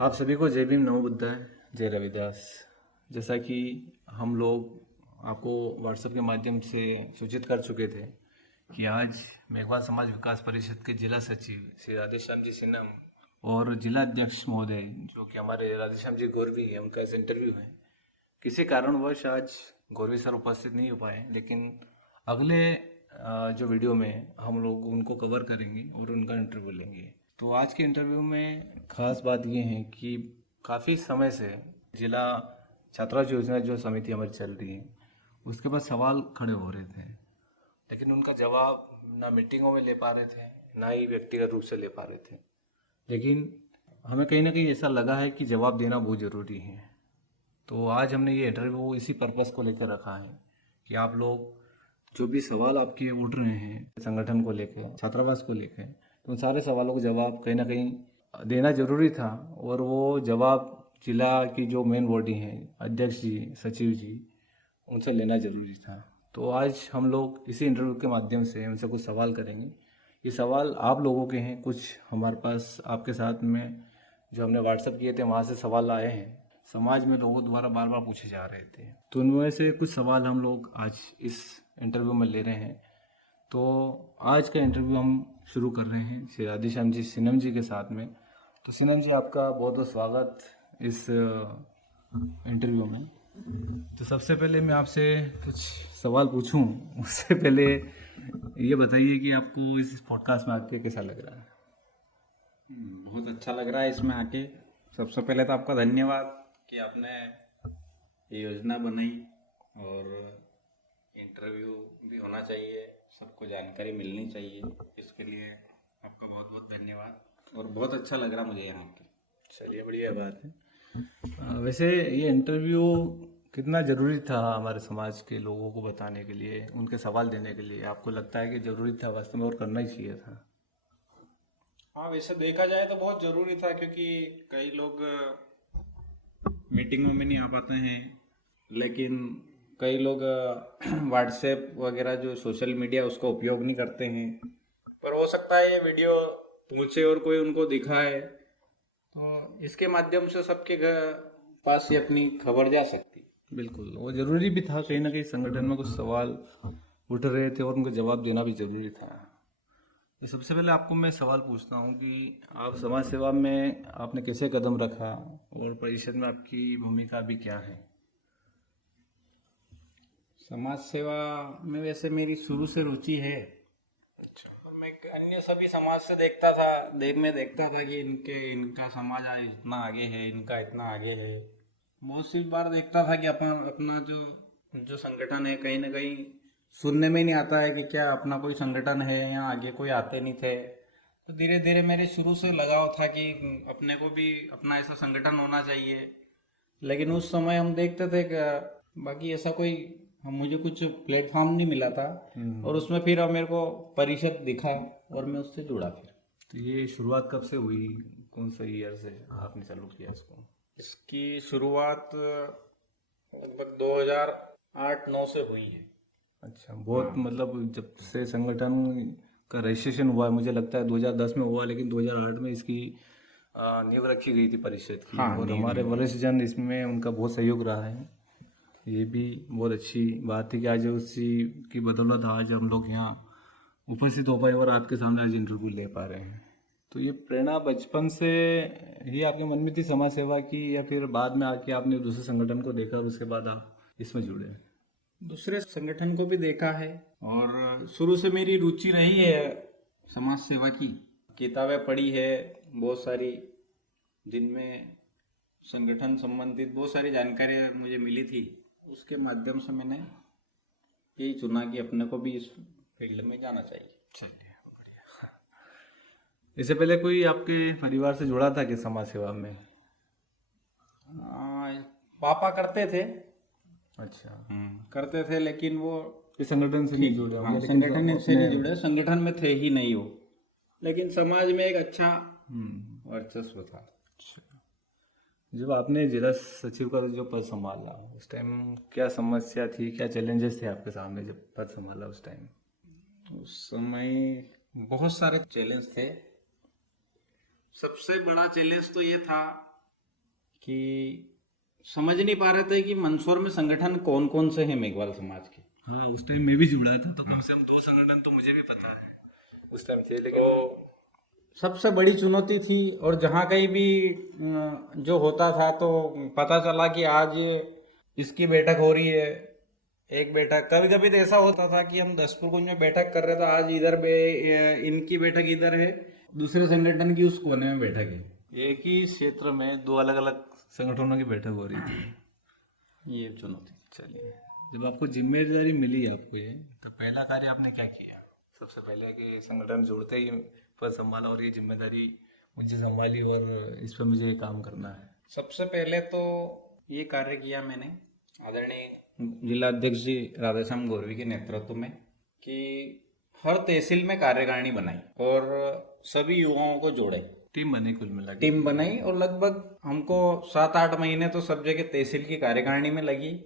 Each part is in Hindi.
आप सभी को जय भीम, नमो बुद्धाय, जय रविदास। जैसा कि हम लोग आपको व्हाट्सएप के माध्यम से सूचित कर चुके थे कि आज मेघवाल समाज विकास परिषद के जिला सचिव श्री राधेश्याम जी सिन्हा और जिला अध्यक्ष महोदय जो कि हमारे राधेश्याम जी गौरवी है, उनका इस इंटरव्यू है। किसी कारणवश आज गौरवी सर उपस्थित नहीं हो पाए, लेकिन अगले जो वीडियो में हम लोग उनको कवर करेंगे और उनका इंटरव्यू लेंगे। तो आज के इंटरव्यू में खास बात ये है कि काफ़ी समय से जिला छात्रावास योजना जो समिति हमारी चल रही है उसके पास सवाल खड़े हो रहे थे, लेकिन उनका जवाब ना मीटिंगों में ले पा रहे थे, ना ही व्यक्तिगत रूप से ले पा रहे थे। लेकिन हमें कहीं ना कहीं ऐसा लगा है कि जवाब देना बहुत ज़रूरी है। तो आज हमने ये इंटरव्यू इसी पर्पज़ को लेकर रखा है कि आप लोग जो भी सवाल आपके उठ रहे हैं संगठन को लेकर, छात्रावास को लेकर, तो उन सारे सवालों को जवाब कहीं ना कहीं देना जरूरी था। और वो जवाब जिला की जो मेन बॉडी हैं, अध्यक्ष जी, सचिव जी, उनसे लेना जरूरी था। तो आज हम लोग इसी इंटरव्यू के माध्यम से उनसे कुछ सवाल करेंगे। ये सवाल आप लोगों के हैं, कुछ हमारे पास आपके साथ में जो हमने व्हाट्सएप किए थे वहाँ से सवाल आए हैं, समाज में लोगों द्वारा बार बार पूछे जा रहे थे। तो उनमें से कुछ सवाल हम लोग आज इस इंटरव्यू में ले रहे हैं। तो आज का इंटरव्यू हम शुरू कर रहे हैं श्री राधेश्याम जी सिन्हा जी के साथ में। तो सिन्हा जी, आपका बहुत बहुत स्वागत इस इंटरव्यू में। तो सबसे पहले मैं आपसे कुछ सवाल पूछूं, उससे पहले ये बताइए कि आपको इस पॉडकास्ट में आके कैसा लग रहा है? बहुत अच्छा लग रहा है इसमें आके। सबसे पहले तो आपका धन्यवाद कि आपने ये योजना बनाई, और इंटरव्यू भी होना चाहिए, सबको जानकारी मिलनी चाहिए, इसके लिए आपका बहुत बहुत धन्यवाद। और बहुत अच्छा लग रहा मुझे यहाँ पे। चलिए, बढ़िया बात है। वैसे ये इंटरव्यू कितना ज़रूरी था हमारे समाज के लोगों को बताने के लिए, उनके सवाल देने के लिए? आपको लगता है कि ज़रूरी था वास्तव में और करना ही चाहिए था? हाँ, वैसे देखा जाए तो बहुत ज़रूरी था, क्योंकि कई लोग मीटिंगों में नहीं आ पाते हैं, लेकिन कई लोग व्हाट्सएप वगैरह जो सोशल मीडिया उसका उपयोग नहीं करते हैं। पर हो सकता है ये वीडियो पहुंचे और कोई उनको दिखाए, तो इसके माध्यम से सबके घर पास ये अपनी खबर जा सकती। बिल्कुल, वो ज़रूरी भी था। कहीं ना कहीं संगठन में कुछ सवाल उठ रहे थे और उनको जवाब देना भी ज़रूरी था। तो सबसे पहले आपको मैं सवाल पूछता हूँ कि आप समाज सेवा में आपने कैसे कदम रखा और परिषद में आपकी भूमिका भी क्या है? समाज सेवा में वैसे मेरी शुरू से रुचि है। मैं अन्य सभी समाज से देखता था कि इनका समाज आज इतना आगे है, इनका इतना आगे है। बहुत सी बार देखता था कि अपना जो जो संगठन है, कहीं ना कहीं सुनने में नहीं आता है कि क्या अपना कोई संगठन है, यहाँ आगे कोई आते नहीं थे। तो धीरे धीरे मेरे शुरू से लगाव था कि अपने को भी अपना ऐसा संगठन होना चाहिए। लेकिन उस समय हम देखते थे कि बाकी ऐसा कोई मुझे कुछ प्लेटफॉर्म नहीं मिला था। और उसमें फिर मेरे को परिषद दिखा और मैं उससे जुड़ा फिर। तो ये शुरुआत कब से हुई, कौन सा ईयर से आपने चालू किया इसको? इसकी शुरुआत लगभग 2008-9 से हुई है। अच्छा, बहुत मतलब जब से संगठन का रजिस्ट्रेशन हुआ है, मुझे लगता है 2010 में हुआ, लेकिन 2008 में इसकी नींव रखी गई थी परिषद की। हाँ, और हमारे वरिष्ठ जन इसमें उनका बहुत सहयोग रहा है। ये भी बहुत अच्छी बात है कि आज उसी की बदौलत आज हम लोग यहाँ उपस्थित हो पाए और आपके सामने आज इंटरव्यू ले पा रहे हैं। तो ये प्रेरणा बचपन से ही आपके मन में थी समाज सेवा की, या फिर बाद में आके आपने दूसरे संगठन को देखा और उसके बाद आप इसमें जुड़े? दूसरे संगठन को भी देखा है, और शुरू से मेरी रुचि रही है समाज सेवा की। किताबें पढ़ी है बहुत सारी, जिनमें संगठन संबंधित बहुत सारी जानकारी मुझे मिली थी। उसके माध्यम से मैंने यही चुना कि अपने को भी इस फील्ड में जाना चाहिए। चलिए, बढ़िया। इससे पहले कोई आपके परिवार से जुड़ा था कि समाज सेवा में? पापा करते थे। अच्छा। करते थे, लेकिन वो इस संगठन से नहीं जुड़े होंगे? हाँ, संगठन से नहीं जुड़े, संगठन में थे ही नहीं वो, लेकिन समाज में एक अच्छा वर्चस्व था। जब आपने जिला सचिव का जो पद संभाला, उस टाइम क्या समस्या थी, क्या चैलेंजेस थे आपके सामने जब पद संभाला उस टाइम? उस समय बहुत सारे चैलेंज थे। सबसे बड़ा चैलेंज तो ये था कि समझ नहीं पा रहे थे कि मंदसौर में संगठन कौन कौन से हैं मेघवाल समाज के। हाँ, उस टाइम मैं भी जुड़ा था, तो कम से कम 2 संगठन तो मुझे भी पता है उस टाइम थे, लेकिन सबसे बड़ी चुनौती थी। और जहाँ कहीं भी जो होता था तो पता चला कि आज इसकी बैठक हो रही है, एक बैठक, कभी कभी तो ऐसा होता था कि हम 10 में बैठक कर रहे थे, आज इधर इनकी बैठक इधर है, दूसरे संगठन की उस कोने में बैठक है। एक ही क्षेत्र में 2 अलग अलग संगठनों की बैठक हो रही थी। ये चुनौती। चलिए, जब आपको जिम्मेदारी मिली आपको ये, तो पहला कार्य आपने क्या किया? सबसे पहले कि संगठन जोड़ते ही पद संभाला और ये जिम्मेदारी मुझे संभाली और इस पर मुझे काम करना है। सबसे पहले तो ये कार्य किया मैंने आदरणीय जिला अध्यक्ष जी राधेश्याम गौरवी के नेतृत्व में, कि हर तहसील में कार्यकारिणी बनाई और सभी युवाओं को जोड़े, टीम बनी, कुल मिला के टीम बनाई। और लगभग हमको 7-8 महीने तो सब जगह तहसील की कार्यकारिणी में लगी।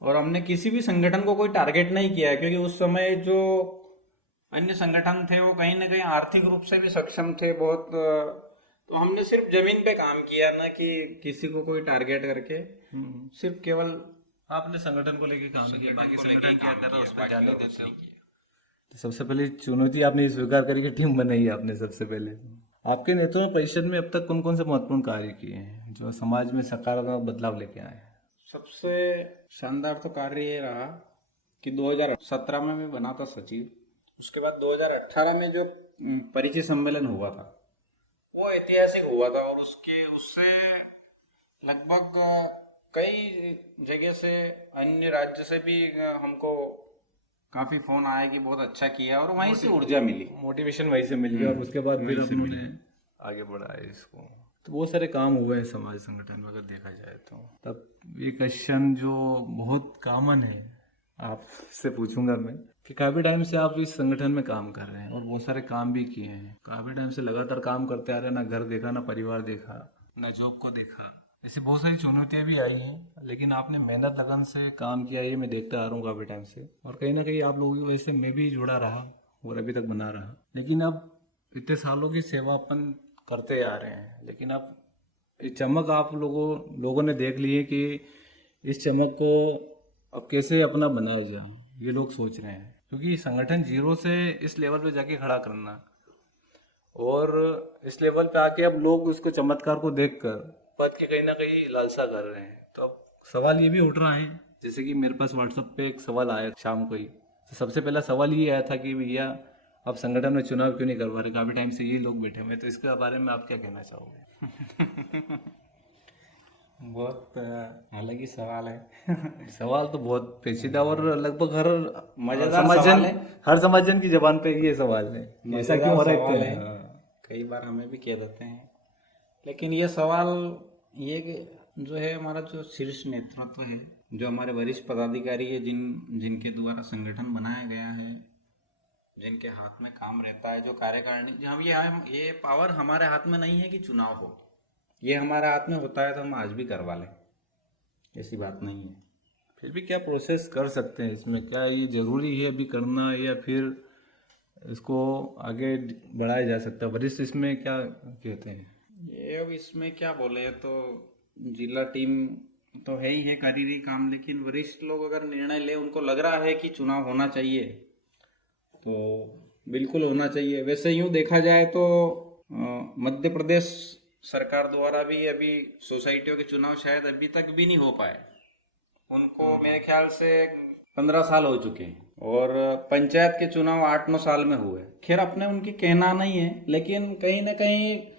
और हमने किसी भी संगठन को कोई टारगेट नहीं किया है, क्योंकि उस समय जो अन्य संगठन थे वो कहीं ना कहीं आर्थिक रूप से भी सक्षम थे बहुत, तो हमने सिर्फ जमीन पे काम किया, ना कि किसी को कोई टारगेट करके, सिर्फ केवल आपने संगठन को लेके काम किया, बाकी संगठन क्या कर रहा है उस पर ध्यान नहीं देते हो। तो सबसे पहले चुनौती आपने ये स्वीकार करी कि टीम बनाई आपने सबसे पहले। आपके नेतृत्व में परिषद में अब तक कौन कौन से महत्वपूर्ण कार्य किए हैं जो समाज में सकारात्मक बदलाव लेके आए? सबसे शानदार तो कार्य ये रहा कि 2017 में मैं बना था सचिव। उसके बाद 2018 में जो परिचय सम्मेलन हुआ था वो ऐतिहासिक हुआ था, और उससे लगभग कई जगह से, अन्य राज्य से भी हमको काफी फोन आया कि बहुत अच्छा किया, और वहीं से ऊर्जा मिली, मोटिवेशन वहीं से मिल गया और उसके बाद फिर उन्होंने आगे बढ़ाया इसको। तो बहुत सारे काम हुए हैं समाज संगठन में अगर देखा जाए तो। तब ये क्वेश्चन जो बहुत कॉमन है आपसे पूछूंगा मैं कि काफी टाइम से आप इस संगठन में काम कर रहे हैं और बहुत सारे काम भी किए हैं, काफी टाइम से लगातार काम करते आ रहे हैं, ना घर देखा, ना परिवार देखा, ना जॉब को देखा, ऐसे बहुत सारी चुनौतियां भी आई हैं, लेकिन आपने मेहनत लगन से काम किया, ये मैं देखता आ रहा हूँ काफी टाइम से। और कहीं ना कहीं आप लोगों की वजह से मैं भी जुड़ा रहा और अभी तक बना रहा। लेकिन अब इतने सालों की सेवा अपन करते आ रहे हैं, लेकिन अब ये चमक आप लोगों ने देख ली है कि इस चमक को अब कैसे अपना बनाया जाए, ये लोग सोच रहे हैं। क्योंकि संगठन जीरो से इस लेवल पे जाके खड़ा करना और इस लेवल पे आके अब लोग उसको चमत्कार को देखकर पद की कहीं ना कहीं लालसा कर रहे हैं। तो अब सवाल ये भी उठ रहा है, जैसे कि मेरे पास व्हाट्सएप पे एक सवाल आया शाम को ही, तो सबसे पहला सवाल ये आया था कि भैया आप संगठन में चुनाव क्यों नहीं करवा रहे, काफी टाइम से ये लोग बैठे हुए हैं, तो इसके बारे में आप क्या कहना चाहोगे? बहुत अलग ही सवाल है। सवाल तो बहुत पेचीदा और लगभग हर मजेदार सवाल है। हर समाजजन की जबान पे ये सवाल है, ऐसा क्यों हो रहा सवाल है? है। कई बार हमें भी कह देते हैं, लेकिन ये सवाल ये जो है, हमारा जो शीर्ष नेतृत्व है, जो हमारे वरिष्ठ पदाधिकारी है, जिनके द्वारा संगठन बनाया गया है, जिनके हाथ में काम रहता है, जो कार्यकारिणी, हम ये पावर हमारे हाथ में नहीं है कि चुनाव हो, ये हमारे हाथ में होता है तो हम आज भी करवा लें, ऐसी बात नहीं है। फिर भी क्या प्रोसेस कर सकते हैं इसमें? क्या ये जरूरी है अभी करना, या फिर इसको आगे बढ़ाया जा सकता है? वरिष्ठ इसमें क्या कहते हैं? ये अब इसमें क्या बोले, तो जिला टीम तो है ही है, कर ही रही काम, लेकिन वरिष्ठ लोग अगर निर्णय ले, उनको लग रहा है कि चुनाव होना चाहिए तो बिल्कुल होना चाहिए। वैसे यूं देखा जाए तो मध्य प्रदेश सरकार द्वारा भी अभी सोसाइटियों के चुनाव शायद अभी तक भी नहीं हो पाए, उनको मेरे ख्याल से 15 साल हो चुके हैं, और पंचायत के चुनाव 8-9 साल में हुए। खैर अपने उनकी कहना नहीं है, लेकिन कहीं ना कहीं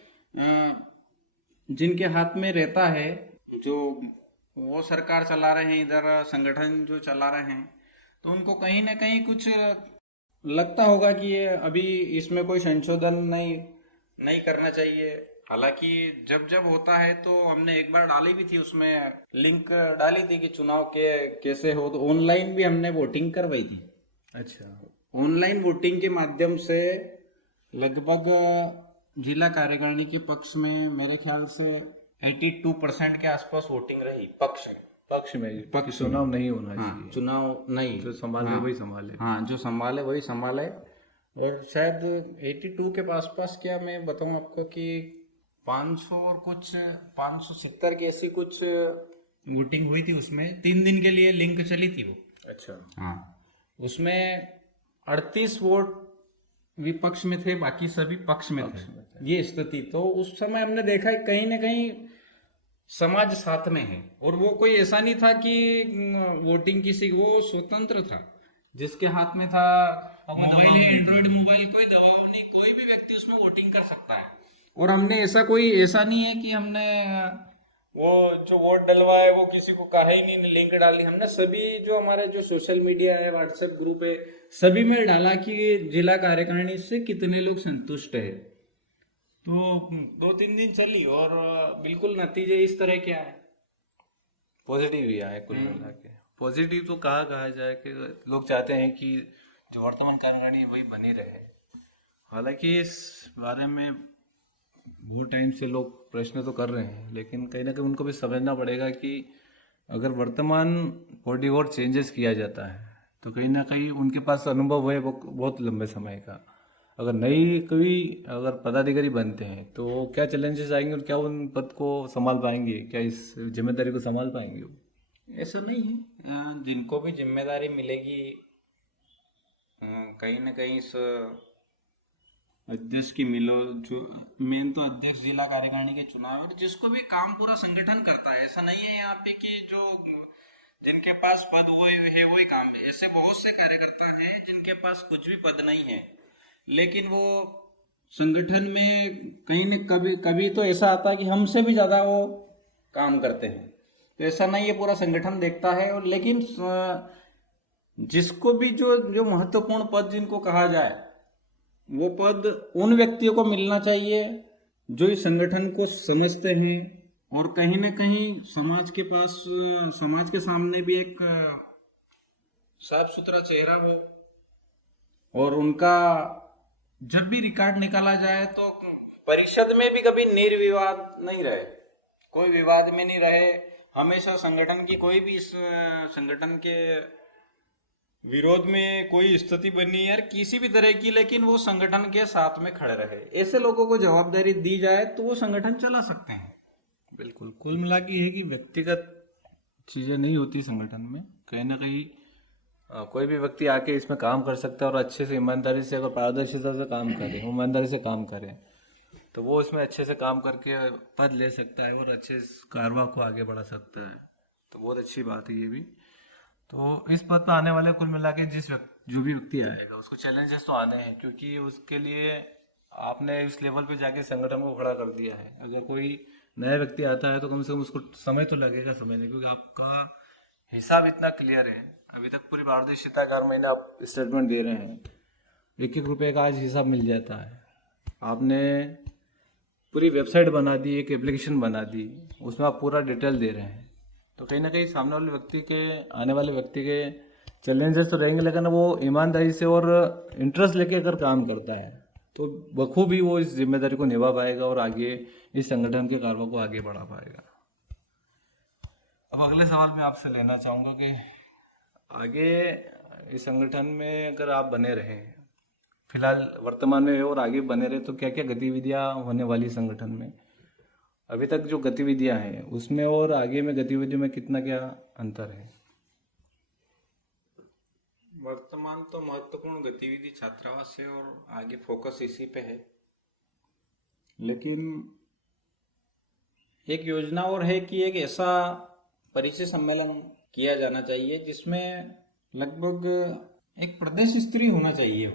जिनके हाथ में रहता है, जो वो सरकार चला रहे हैं, इधर संगठन जो चला रहे हैं, तो उनको कहीं ना कहीं कुछ लगता होगा कि ये अभी इसमें कोई संशोधन नहीं करना चाहिए। हालांकि जब जब होता है तो हमने एक बार डाली भी थी, उसमें लिंक डाली थी कि चुनाव के कैसे हो, तो ऑनलाइन भी हमने वोटिंग करवाई थी। अच्छा, ऑनलाइन वोटिंग के माध्यम से लगभग जिला कार्यकारिणी के पक्ष में मेरे ख्याल से 82% के आसपास वोटिंग रही पक्ष में चुनाव नहीं होना हाँ, चाहिए, चुनाव नहीं, जो संभाले हाँ, वही संभाले। हाँ, जो संभाले वही संभाले। और शायद 82 के आसपास, क्या मैं बताऊं आपको कि 500 और कुछ 570 की ऐसी कुछ वोटिंग हुई थी। उसमें 3 दिन के लिए लिंक चली थी वो। अच्छा। हाँ, उसमें 38 वोट विपक्ष में थे, बाकी सभी पक्ष में थे। ये स्थिति तो उस समय हमने देखा है कहीं ना कहीं समाज साथ में है। और वो कोई ऐसा नहीं था कि वोटिंग किसी, वो स्वतंत्र था, जिसके हाथ में था मोबाइल है, एंड्रॉइड मोबाइल, कोई दबाव नहीं, कोई भी व्यक्ति उसमें वोटिंग कर सकता है। और हमने ऐसा नहीं है कि हमने वो जो वोट डलवाए वो किसी को कहा ही नहीं, लिंक डाली। हमने सभी जो हमारे जो सोशल मीडिया है, व्हाट्सएप ग्रुप है, सभी में डाला कि जिला कार्यकारिणी से कितने लोग संतुष्ट है। तो 2-3 दिन चली और बिल्कुल नतीजे इस तरह के आए। पॉजिटिव ही आए कुल मिला के। पॉजिटिव तो कहा जाए कि लोग चाहते हैं कि जो वर्तमान कार्यकारिणी वही बनी रहे। हालांकि इस बारे में बहुत टाइम से लोग प्रश्न तो कर रहे हैं, लेकिन कहीं ना कहीं उनको भी समझना पड़ेगा कि अगर वर्तमान बॉडी और चेंजेस किया जाता है तो कहीं ना कहीं उनके पास अनुभव है वो बहुत लंबे समय का। अगर नई कोई अगर पदाधिकारी बनते हैं तो क्या चैलेंजेस आएंगे और क्या उन पद को संभाल पाएंगे, क्या इस जिम्मेदारी को संभाल पाएंगे वो? ऐसा नहीं है, जिनको भी जिम्मेदारी मिलेगी कहीं ना कहीं इस अध्यक्ष की मिलो, जो मेन तो अध्यक्ष जिला कार्यकारिणी के चुनाव, और जिसको भी काम पूरा संगठन करता है। ऐसा नहीं है यहाँ पे कि जो जिनके पास पद वो है वही काम है। ऐसे बहुत से कार्यकर्ता हैं जिनके पास कुछ भी पद नहीं है, लेकिन वो संगठन में कहीं न कभी कभी तो ऐसा आता है कि हमसे भी ज्यादा वो काम करते हैं। तो ऐसा नहीं है, पूरा संगठन देखता है। और लेकिन जिसको भी जो जो महत्वपूर्ण पद जिनको कहा जाए, वो पद उन व्यक्तियों को मिलना चाहिए जो इस संगठन को समझते हैं और कहीं ना कहीं समाज के पास, समाज के सामने भी एक साफ सुथरा चेहरा हो। और उनका जब भी रिकॉर्ड निकाला जाए तो परिषद में भी कभी निर्विवाद नहीं रहे, कोई विवाद में नहीं रहे। हमेशा संगठन की कोई भी इस संगठन के विरोध में कोई स्थिति बनी है किसी भी तरह की, लेकिन वो संगठन के साथ में खड़े रहे। ऐसे लोगों को जवाबदारी दी जाए तो वो संगठन चला सकते हैं। बिल्कुल, कुल मिला के है कि व्यक्तिगत चीज़ें नहीं होती संगठन में। कहीं ना कहीं कोई भी व्यक्ति आके इसमें काम कर सकता है और अच्छे से ईमानदारी से अगर पारदर्शिता से काम करे, ईमानदारी से काम करे, तो वो इसमें अच्छे से काम करके पद ले सकता है और अच्छे कारवा को आगे बढ़ा सकता है। तो बहुत अच्छी बात है ये भी। तो इस पद पर आने वाले कुल मिला के जो भी व्यक्ति आएगा उसको चैलेंजेस तो आने हैं, क्योंकि उसके लिए आपने इस लेवल पे जाके संगठन को खड़ा कर दिया है। अगर कोई नया व्यक्ति आता है तो कम से कम उसको समय तो लगेगा समझने, क्योंकि आपका हिसाब इतना क्लियर है। अभी तक पूरी पारदर्शिता का हर महीने आप स्टेटमेंट दे रहे हैं, 1-1 रुपये का आज हिसाब मिल जाता है। आपने पूरी वेबसाइट बना दी, एक एप्लीकेशन बना दी, उसमें आप पूरा डिटेल दे रहे हैं। तो कहीं ना कहीं सामने वाले व्यक्ति के, आने वाले व्यक्ति के चैलेंजेस तो रहेंगे, लेकिन वो ईमानदारी से और इंटरेस्ट लेके अगर काम करता है तो बखूबी वो इस जिम्मेदारी को निभा पाएगा और आगे इस संगठन के कार्यों को आगे बढ़ा पाएगा। अब अगले सवाल मैं आपसे लेना चाहूँगा कि आगे इस संगठन में अगर आप बने रहे, फिलहाल वर्तमान में और आगे बने रहे, तो क्या क्या गतिविधियाँ होने वाली संगठन में? अभी तक जो गतिविधियां हैं उसमें और आगे में गतिविधियों में कितना क्या अंतर है? वर्तमान तो महत्वपूर्ण गतिविधि छात्रावास है और आगे फोकस इसी पे है। लेकिन एक योजना और है कि एक ऐसा परिचय सम्मेलन किया जाना चाहिए जिसमें लगभग एक प्रदेश स्तरीय होना चाहिए,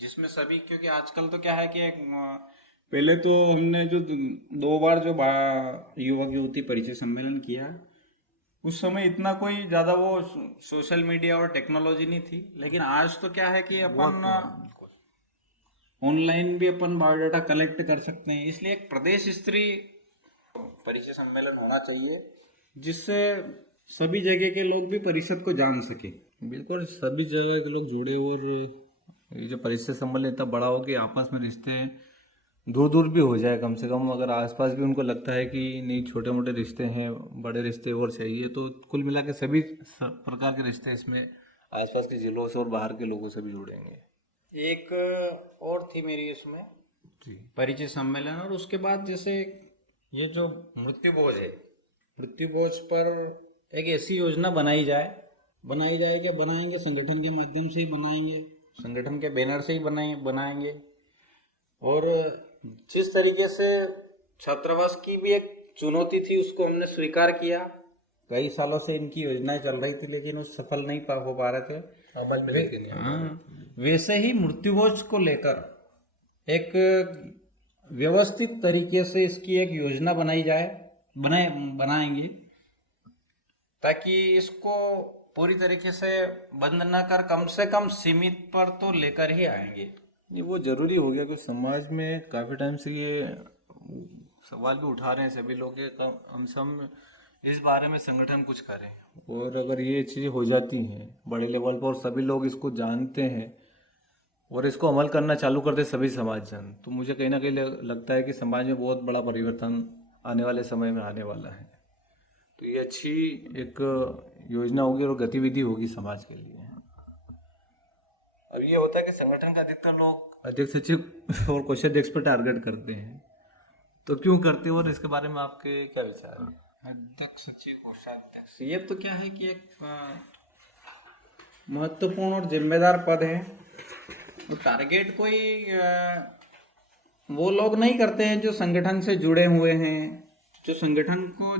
जिसमें सभी, क्योंकि आजकल तो क्या है कि एक पहले तो हमने जो 2 बार जो युवक युवती परिचय सम्मेलन किया, उस समय इतना कोई ज्यादा वो सोशल मीडिया और टेक्नोलॉजी नहीं थी। लेकिन आज तो क्या है कि अपन ऑनलाइन भी अपन बायोडाटा कलेक्ट कर सकते हैं। इसलिए एक प्रदेश स्तरीय परिचय सम्मेलन होना चाहिए जिससे सभी जगह के लोग भी परिषद को जान सके। बिल्कुल, सभी जगह के लोग जुड़े और ये जो परिचय सम्मेलन इतना बड़ा हो कि आपस में रिश्ते दूर दूर भी हो जाए कम से कम। अगर आसपास भी उनको लगता है कि नहीं छोटे मोटे रिश्ते हैं, बड़े रिश्ते और चाहिए, तो कुल मिला के सभी प्रकार के रिश्ते इसमें आसपास के जिलों से और बाहर के लोगों से भी जुड़ेंगे। एक और थी मेरी इसमें परिचय सम्मेलन, और उसके बाद जैसे ये जो मृत्यु भोज है, मृत्यु भोज पर एक ऐसी योजना बनाई जाए कि बनाएंगे संगठन के माध्यम से ही बनाएंगे, संगठन के बैनर से ही बनाएंगे। और जिस तरीके से छात्रावास की भी एक चुनौती थी उसको हमने स्वीकार किया। कई सालों से इनकी योजनाएं चल रही थी लेकिन वो सफल नहीं हो पा रहे थे अमल में लेके नहीं आए। वैसे ही मृत्युभोज को लेकर एक व्यवस्थित तरीके से इसकी एक योजना बनाएंगे ताकि इसको पूरी तरीके से बंद न कर कम से कम सीमित पर तो लेकर ही आएंगे। ये वो जरूरी हो गया कि समाज में काफ़ी टाइम से ये सवाल भी उठा रहे हैं सभी लोग कि हम सब इस बारे में संगठन कुछ करें, और अगर ये चीज़ें हो जाती हैं बड़े लेवल पर और सभी लोग इसको जानते हैं और इसको अमल करना चालू करते सभी समाजजन, तो मुझे कहीं ना कहीं लगता है कि समाज में बहुत बड़ा परिवर्तन आने वाले समय में आने वाला है। तो ये अच्छी एक योजना होगी और गतिविधि होगी समाज के लिए। अब ये होता है कि संगठन का अधिकतर लोग अध्यक्ष सचिव और कोषाध्यक्ष पर टारगेट करते हैं, तो क्यों करते हैं और इसके बारे में आपके क्या विचार हैं? अध्यक्ष सचिव कोषाध्यक्ष ये तो क्या है कि एक महत्वपूर्ण और जिम्मेदार पद है। तो टारगेट कोई वो लोग नहीं करते हैं जो संगठन से जुड़े हुए हैं, जो संगठन को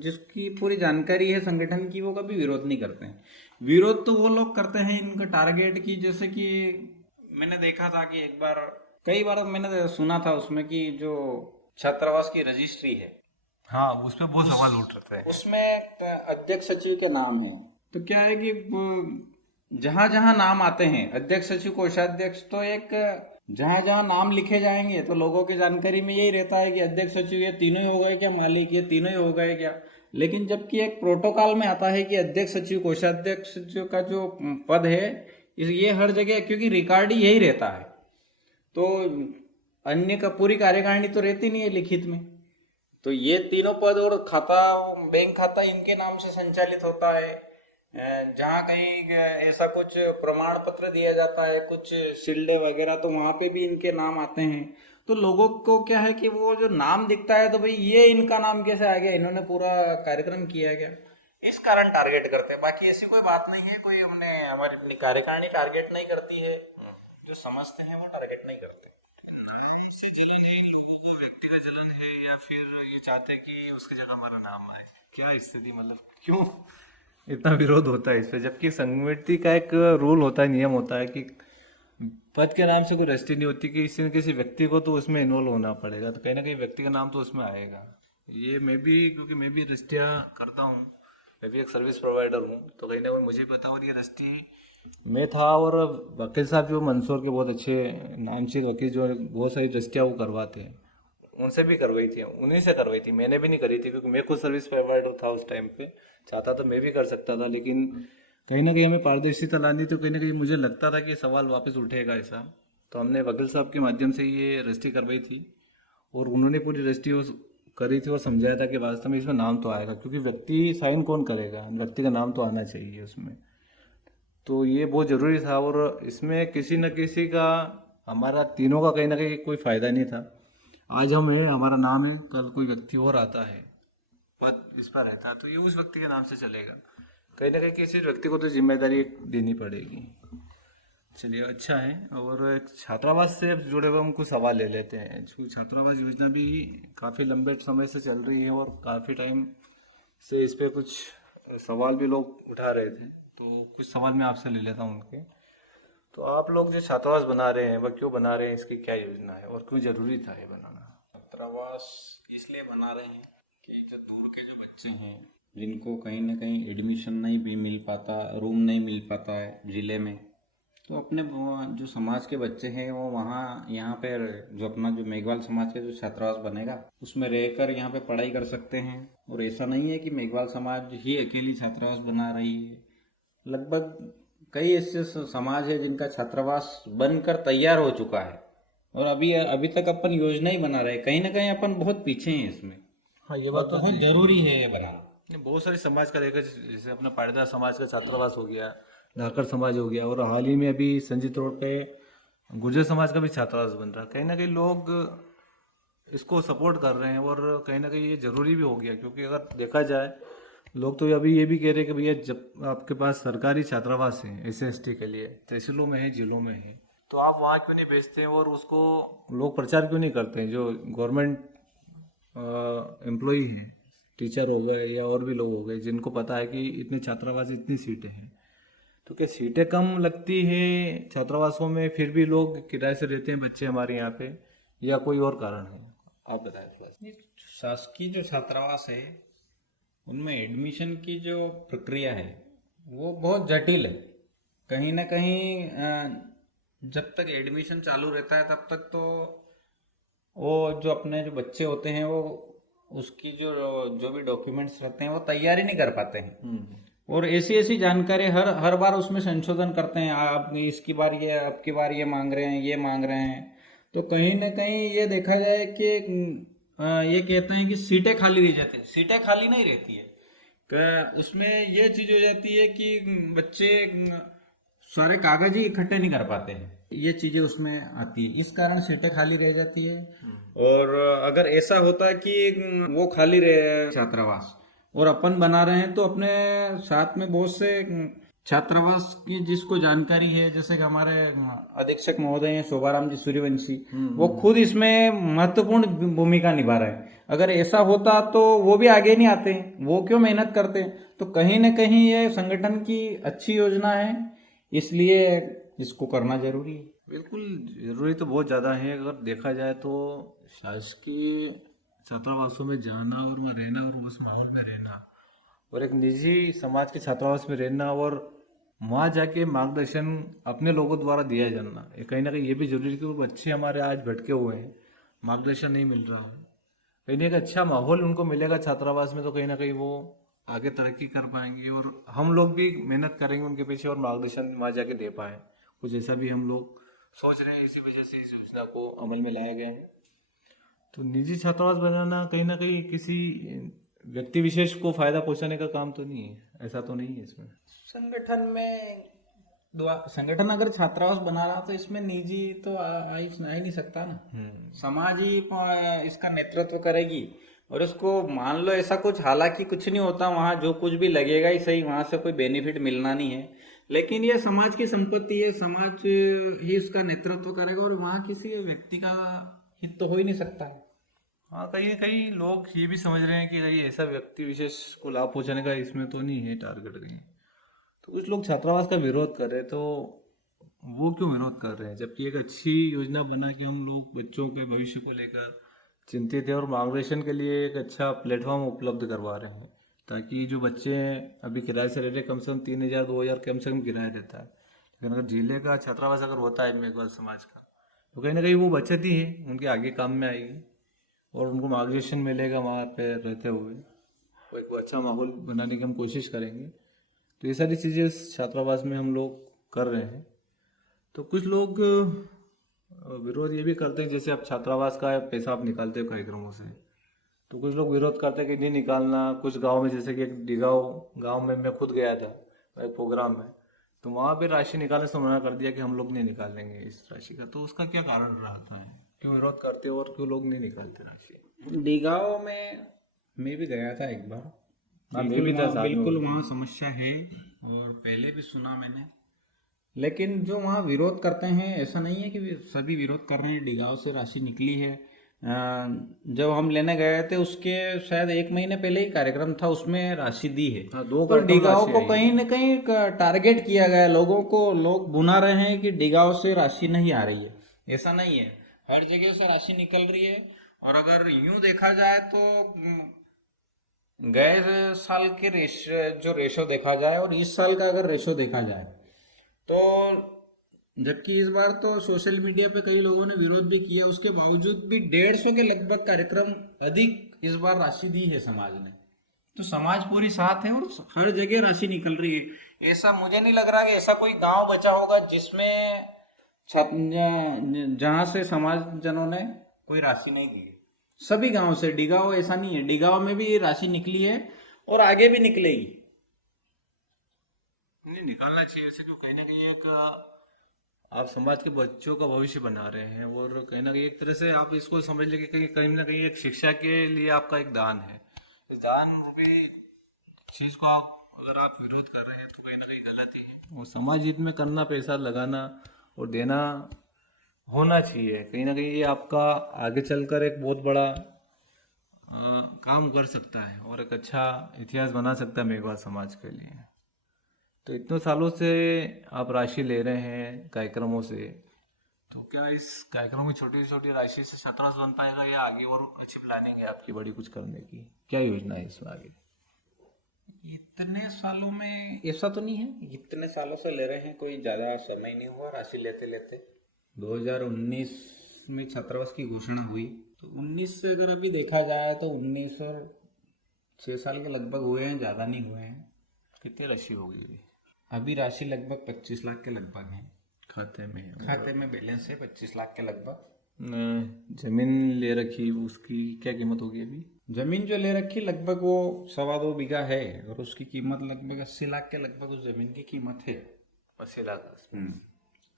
जिसकी पूरी जानकारी है संगठन की, वो कभी विरोध नहीं करते हैं। विरोध तो वो लोग करते हैं इनका टारगेट की, जैसे कि मैंने देखा था कि कई बार मैंने सुना था उसमें कि जो छात्रावास की रजिस्ट्री है, हाँ, उस पर बहुत सवाल उठ रहे हैं। उसमें अध्यक्ष सचिव के नाम है। तो क्या है कि जहां जहां नाम आते हैं अध्यक्ष सचिव कोषाध्यक्ष, तो एक जहां जहां नाम लिखे जाएंगे तो लोगों की जानकारी में यही रहता है कि अध्यक्ष सचिव ये तीनों ही हो गए क्या, मालिक ये तीनों ही हो गए क्या। लेकिन जबकि एक प्रोटोकॉल में आता है कि अध्यक्ष सचिव कोषाध्यक्ष का जो पद है ये हर जगह, क्योंकि रिकॉर्ड ही यही रहता है, तो अन्य का पूरी कार्यकारिणी तो रहती नहीं है लिखित में। तो ये तीनों पद और खाता, बैंक खाता इनके नाम से संचालित होता है। जहाँ कहीं ऐसा कुछ प्रमाण पत्र दिया जाता है, कुछ शील्डे वगैरह, तो वहां पे भी इनके नाम आते हैं। तो लोगों को क्या है कि वो जो नाम दिखता है तो भाई ये इनका नाम कैसे आ गया, इन्होंने पूरा कार्यक्रम किया गया, इस कारण टारगेट करते हैं। बाकी ऐसी कोई बात नहीं है, कोई हमारी कार्यकारिणी टारगेट नहीं करती है, जो समझते हैं वो टारगेट नहीं करते। इससे जलन है, लोगों को व्यक्तिगत जलन है, या फिर ये चाहते हैं कि उसकी जगह हमारा नाम आए? क्या स्थिति, मतलब क्यों इतना विरोध होता है इस पे, जबकि संगठन का एक रूल होता है, नियम होता है कि पद के नाम से कोई रजिस्ट्री नहीं होती कि किसी न किसी व्यक्ति को तो उसमें इन्वॉल्व होना पड़ेगा, तो कहीं ना कहीं व्यक्ति का नाम तो उसमें आएगा। ये मैं भी, क्योंकि मैं भी रजिस्ट्रियाँ करता हूँ, मैं भी एक सर्विस प्रोवाइडर हूँ, तो कहीं ना कहीं मुझे पता, और ये रजिस्ट्री मैं था, और वकील साहब जो मंदसौर के बहुत अच्छे नामचीन वकील जो बहुत सारी रजिस्ट्रियाँ वो करवाते हैं, उनसे भी करवाई थी, उन्हीं से करवाई थी, मैंने भी नहीं करी थी, क्योंकि मैं खुद सर्विस प्रोवाइडर था उस टाइम पे, चाहता तो मैं भी कर सकता था, लेकिन कहीं ना कहीं हमें पारदर्शिता लानी, तो कहीं ना कहीं मुझे लगता था कि सवाल वापस उठेगा ऐसा, तो हमने वकील साहब के माध्यम से ये रजिस्ट्री करवाई थी, और उन्होंने पूरी रजिस्ट्री करी थी और समझाया था कि वास्तव में इसमें नाम तो आएगा, क्योंकि व्यक्ति साइन कौन करेगा, व्यक्ति का नाम तो आना चाहिए उसमें, तो ये बहुत ज़रूरी था। और इसमें किसी न किसी का, हमारा तीनों का कहीं ना कहीं कोई फ़ायदा नहीं था। आज हम है, हमारा नाम है, कल कोई व्यक्ति और आता है, पद इस पर रहता है, तो ये उस व्यक्ति के नाम से चलेगा, कहीं ना कहीं किसी व्यक्ति को तो जिम्मेदारी देनी पड़ेगी। चलिए, अच्छा है। और छात्रावास से जुड़े हुए हम कुछ सवाल ले लेते हैं। छात्रावास योजना भी काफ़ी लंबे समय से चल रही है, और काफ़ी टाइम से इस पर कुछ सवाल भी लोग उठा रहे थे, तो कुछ सवाल मैं आपसे ले लेता हूँ उनके। तो आप लोग जो छात्रावास बना रहे हैं वह क्यों बना रहे हैं, इसकी क्या योजना है और क्यों जरूरी था ये बनाना? छात्रावास इसलिए बना रहे हैं कि जो दूर के जो बच्चे हैं, जिनको कहीं ना कहीं एडमिशन नहीं भी मिल पाता, रूम नहीं मिल पाता है ज़िले में, तो अपने जो समाज के बच्चे हैं वो वहाँ यहाँ पे जो अपना जो मेघवाल समाज का जो छात्रावास बनेगा उसमें रहकर यहाँ पे पढ़ाई कर सकते हैं। और ऐसा नहीं है कि मेघवाल समाज ही अकेली छात्रावास बना रही है, लगभग कई ऐसे समाज है जिनका छात्रावास बनकर तैयार हो चुका है, और अभी तक अपन योजना ही बना रहे हैं। कहीं ना कहीं अपन बहुत पीछे हैं इसमें। हाँ, ये बात तो बहुत जरूरी है ये बनाना। बहुत सारे समाज का देखा, जैसे अपना पाटीदार समाज का छात्रावास हो गया, धाकर समाज हो गया, और हाल ही में अभी संजीत रोड पे गुर्जर समाज का भी छात्रावास बन रहा है। कहीं ना कहीं लोग इसको सपोर्ट कर रहे हैं और कहीं ना कहीं ये ज़रूरी भी हो गया, क्योंकि अगर देखा जाए लोग तो अभी ये भी कह रहे हैं कि भैया जब आपके पास सरकारी छात्रावास है SC/ST के लिए, तहसीलों में है, जिलों में है, तो आप वहाँ क्यों नहीं भेजते हैं और उसको लोग प्रचार क्यों नहीं करते हैं? जो गवर्नमेंट एम्प्लॉई हैं, टीचर हो गए या और भी लोग हो गए, जिनको पता है कि इतने छात्रावास, इतनी सीटें हैं, तो क्या सीटें कम लगती है छात्रावासों में, फिर भी लोग किराए से रहते हैं बच्चे हमारे यहाँ पे, या कोई और कारण है? आप बताएं थोड़ा सा। ये शासकीय जो छात्रावास है उनमें एडमिशन की जो प्रक्रिया है वो बहुत जटिल है। कहीं ना कहीं जब तक एडमिशन चालू रहता है तब तक तो वो जो अपने जो बच्चे होते हैं वो उसकी जो जो भी डॉक्यूमेंट्स रहते हैं वो तैयारी नहीं कर पाते हैं, और ऐसी ऐसी जानकारी हर हर बार उसमें संशोधन करते हैं। आप इसकी बार ये, आपकी बार ये मांग रहे हैं, ये मांग रहे हैं। तो कहीं ना कहीं ये देखा जाए कि ये कहते हैं कि सीटें खाली रह जाती हैं। सीटें खाली नहीं रहती है, उसमें ये चीज हो जाती है कि बच्चे सारे कागज ही इकट्ठे नहीं कर पाते हैं, ये चीजें उसमें आती है, इस कारण सीटें खाली रह जाती है। और अगर ऐसा होता है कि वो खाली रहे छात्रावास और अपन बना रहे हैं, तो अपने साथ में बहुत से छात्रावास की जिसको जानकारी है, जैसे कि हमारे अधीक्षक महोदय हैं शोभाराम जी सूर्यवंशी, वो खुद इसमें महत्वपूर्ण भूमिका निभा रहे हैं। अगर ऐसा होता तो वो भी आगे नहीं आते हैं, वो क्यों मेहनत करते हैं? तो कहीं ना कहीं ये संगठन की अच्छी योजना है, इसलिए इसको करना जरूरी है। बिल्कुल जरूरी तो बहुत ज़्यादा है। अगर देखा जाए तो शासकीय छात्रावासों में जाना और वहाँ रहना और उस माहौल में रहना, और एक निजी समाज के छात्रावास में रहना और वहाँ जाके मार्गदर्शन अपने लोगों द्वारा दिया जाना, ये कहीं ना कहीं ये भी जरूरी है कि वो बच्चे हमारे आज भटके हुए हैं, मार्गदर्शन नहीं मिल रहा है, कहीं ना एक अच्छा माहौल उनको मिलेगा छात्रावास में, तो कहीं ना कहीं वो आगे तरक्की कर पाएंगे और हम लोग भी मेहनत करेंगे उनके पीछे और मार्गदर्शन वहाँ जाके दे पाए। कुछ ऐसा भी हम लोग सोच रहे हैं, इसी वजह से इस योजना को अमल में लाया गया है। तो निजी छात्रावास बनाना कहीं ना कहीं किसी व्यक्ति विशेष को फायदा पहुंचाने का काम तो नहीं है, ऐसा तो नहीं है इसमें। संगठन में संगठन अगर छात्रावास बना रहा तो इसमें निजी तो आ ही नहीं सकता ना। समाज ही इसका नेतृत्व करेगी, और इसको मान लो ऐसा कुछ, हालांकि कुछ नहीं होता वहां, जो कुछ भी लगेगा ही सही, वहां से कोई बेनिफिट मिलना नहीं है, लेकिन ये समाज की संपत्ति है, समाज ही इसका नेतृत्व करेगा, और वहां किसी व्यक्ति का हित तो हो ही नहीं सकता है। हाँ, कहीं कहीं लोग ये भी समझ रहे हैं कि कहीं ऐसा व्यक्ति विशेष को लाभ पहुंचाने का इसमें तो नहीं है टारगेट कहीं। तो कुछ लोग छात्रावास का विरोध कर रहे हैं, तो वो क्यों विरोध कर रहे हैं जबकि एक अच्छी योजना बना के हम लोग बच्चों के भविष्य को लेकर चिंतित है और मार्गदर्शन के लिए एक अच्छा प्लेटफॉर्म उपलब्ध करवा रहे हैं, ताकि जो बच्चे अभी किराए से रह रहे, कम से कम 3,000 2,000 कम से कम किराया देता है, लेकिन अगर जिले का छात्रावास अगर होता है मेघवाल समाज का, तो कहीं ना कहीं वो बचत ही है, उनके आगे काम में आएगी और उनको मार्गदर्शन मिलेगा वहाँ पे रहते हुए। वो एक अच्छा माहौल बनाने की हम कोशिश करेंगे। तो ये सारी चीज़ें इस छात्रावास में हम लोग कर रहे हैं। तो कुछ लोग विरोध ये भी करते हैं, जैसे आप छात्रावास का पैसा आप निकालते हो कार्यक्रमों से, तो कुछ लोग विरोध करते हैं कि नहीं निकालना। कुछ गांव में, जैसे कि एक डिगांव गांव में मैं खुद गया था एक प्रोग्राम में, तो वहाँ पे राशि निकालने से मना कर दिया कि हम लोग नहीं निकालेंगे इस राशि का। तो उसका क्या कारण रहता है, क्यों विरोध करते हो और क्यों लोग नहीं निकालते राशि? डिगांव में मैं भी गया था एक बार। हाँ, मैं भी था साथ में। बिल्कुल वहाँ समस्या है, और पहले भी सुना मैंने, लेकिन जो वहाँ विरोध करते हैं, ऐसा नहीं है कि सभी विरोध कर रहे हैं। डिगांव से राशि निकली है। जब हम लेने गए थे उसके शायद 1 महीने पहले ही कार्यक्रम था, उसमें राशि दी है। हाँ, 2 तो डिगांव को कहीं न कहीं टारगेट किया गया, लोगों को लोग बुना रहे हैं कि डिगांव से राशि नहीं आ रही है। ऐसा नहीं है, हर जगह से राशि निकल रही है। और अगर यूं देखा जाए तो गए साल के जो रेशो देखा जाए और इस साल का अगर रेशो देखा जाए, तो जबकि इस बार तो सोशल मीडिया पे कई लोगों ने विरोध भी किया, उसके बावजूद भी 150 के लगभग कार्यक्रम अधिक इस बार राशि दी है समाज ने। तो समाज पूरी साथ है और हर जगह राशि निकल रही है। ऐसा मुझे नहीं लग रहा कि ऐसा कोई गांव बचा होगा जिसमें जहां से समाज जनों ने कोई राशि नहीं दी। सभी गांव से, डिगांव ऐसा नहीं है, डिगांव में भी राशि निकली है और आगे भी निकलेगी। नहीं, निकालना चाहिए ऐसे, क्यों कहीं ना कहीं एक आप समाज के बच्चों का भविष्य बना रहे हैं, और कहीं ना कहीं एक तरह से आप इसको समझ लीजिए कि कहीं कहीं ना कहीं एक शिक्षा के लिए आपका एक दान है। इस दान रूपी चीज को अगर आप विरोध कर रहे हैं तो कहीं ना कहीं गलत ही है। और समाज हित में करना, पैसा लगाना और देना होना चाहिए। कहीं ना कहीं ये आपका आगे चलकर एक बहुत बड़ा काम कर सकता है और एक अच्छा इतिहास बना सकता है मेघवाल समाज के लिए। तो इतने सालों से आप राशि ले रहे हैं कार्यक्रमों से, तो क्या इस कार्यक्रम की छोटी छोटी राशि से छात्रावास बन पाएगा, या आगे और अच्छी प्लानिंग है आपकी बड़ी कुछ करने की? क्या योजना है इसमें आगे? इतने सालों में ऐसा तो नहीं है, इतने सालों से ले रहे हैं, कोई ज़्यादा समय नहीं हुआ राशि लेते लेते। 2019 में छात्रावास की घोषणा हुई, तो 19 से अगर अभी देखा जाए तो 19 और 6 साल के लगभग हुए हैं, ज़्यादा नहीं हुए हैं। कितनी राशि होगी अभी? अभी राशि लगभग 25 लाख के लगभग है, खाते में? खाते में बैलेंस है 25 लाख के लगभग। जमीन ले रखी, उसकी क्या कीमत होगी अभी? जमीन जो ले रखी लगभग वो 2.25 बीघा है, और उसकी कीमत लगभग 80 लाख के लगभग उस जमीन की कीमत है। 80 लाख?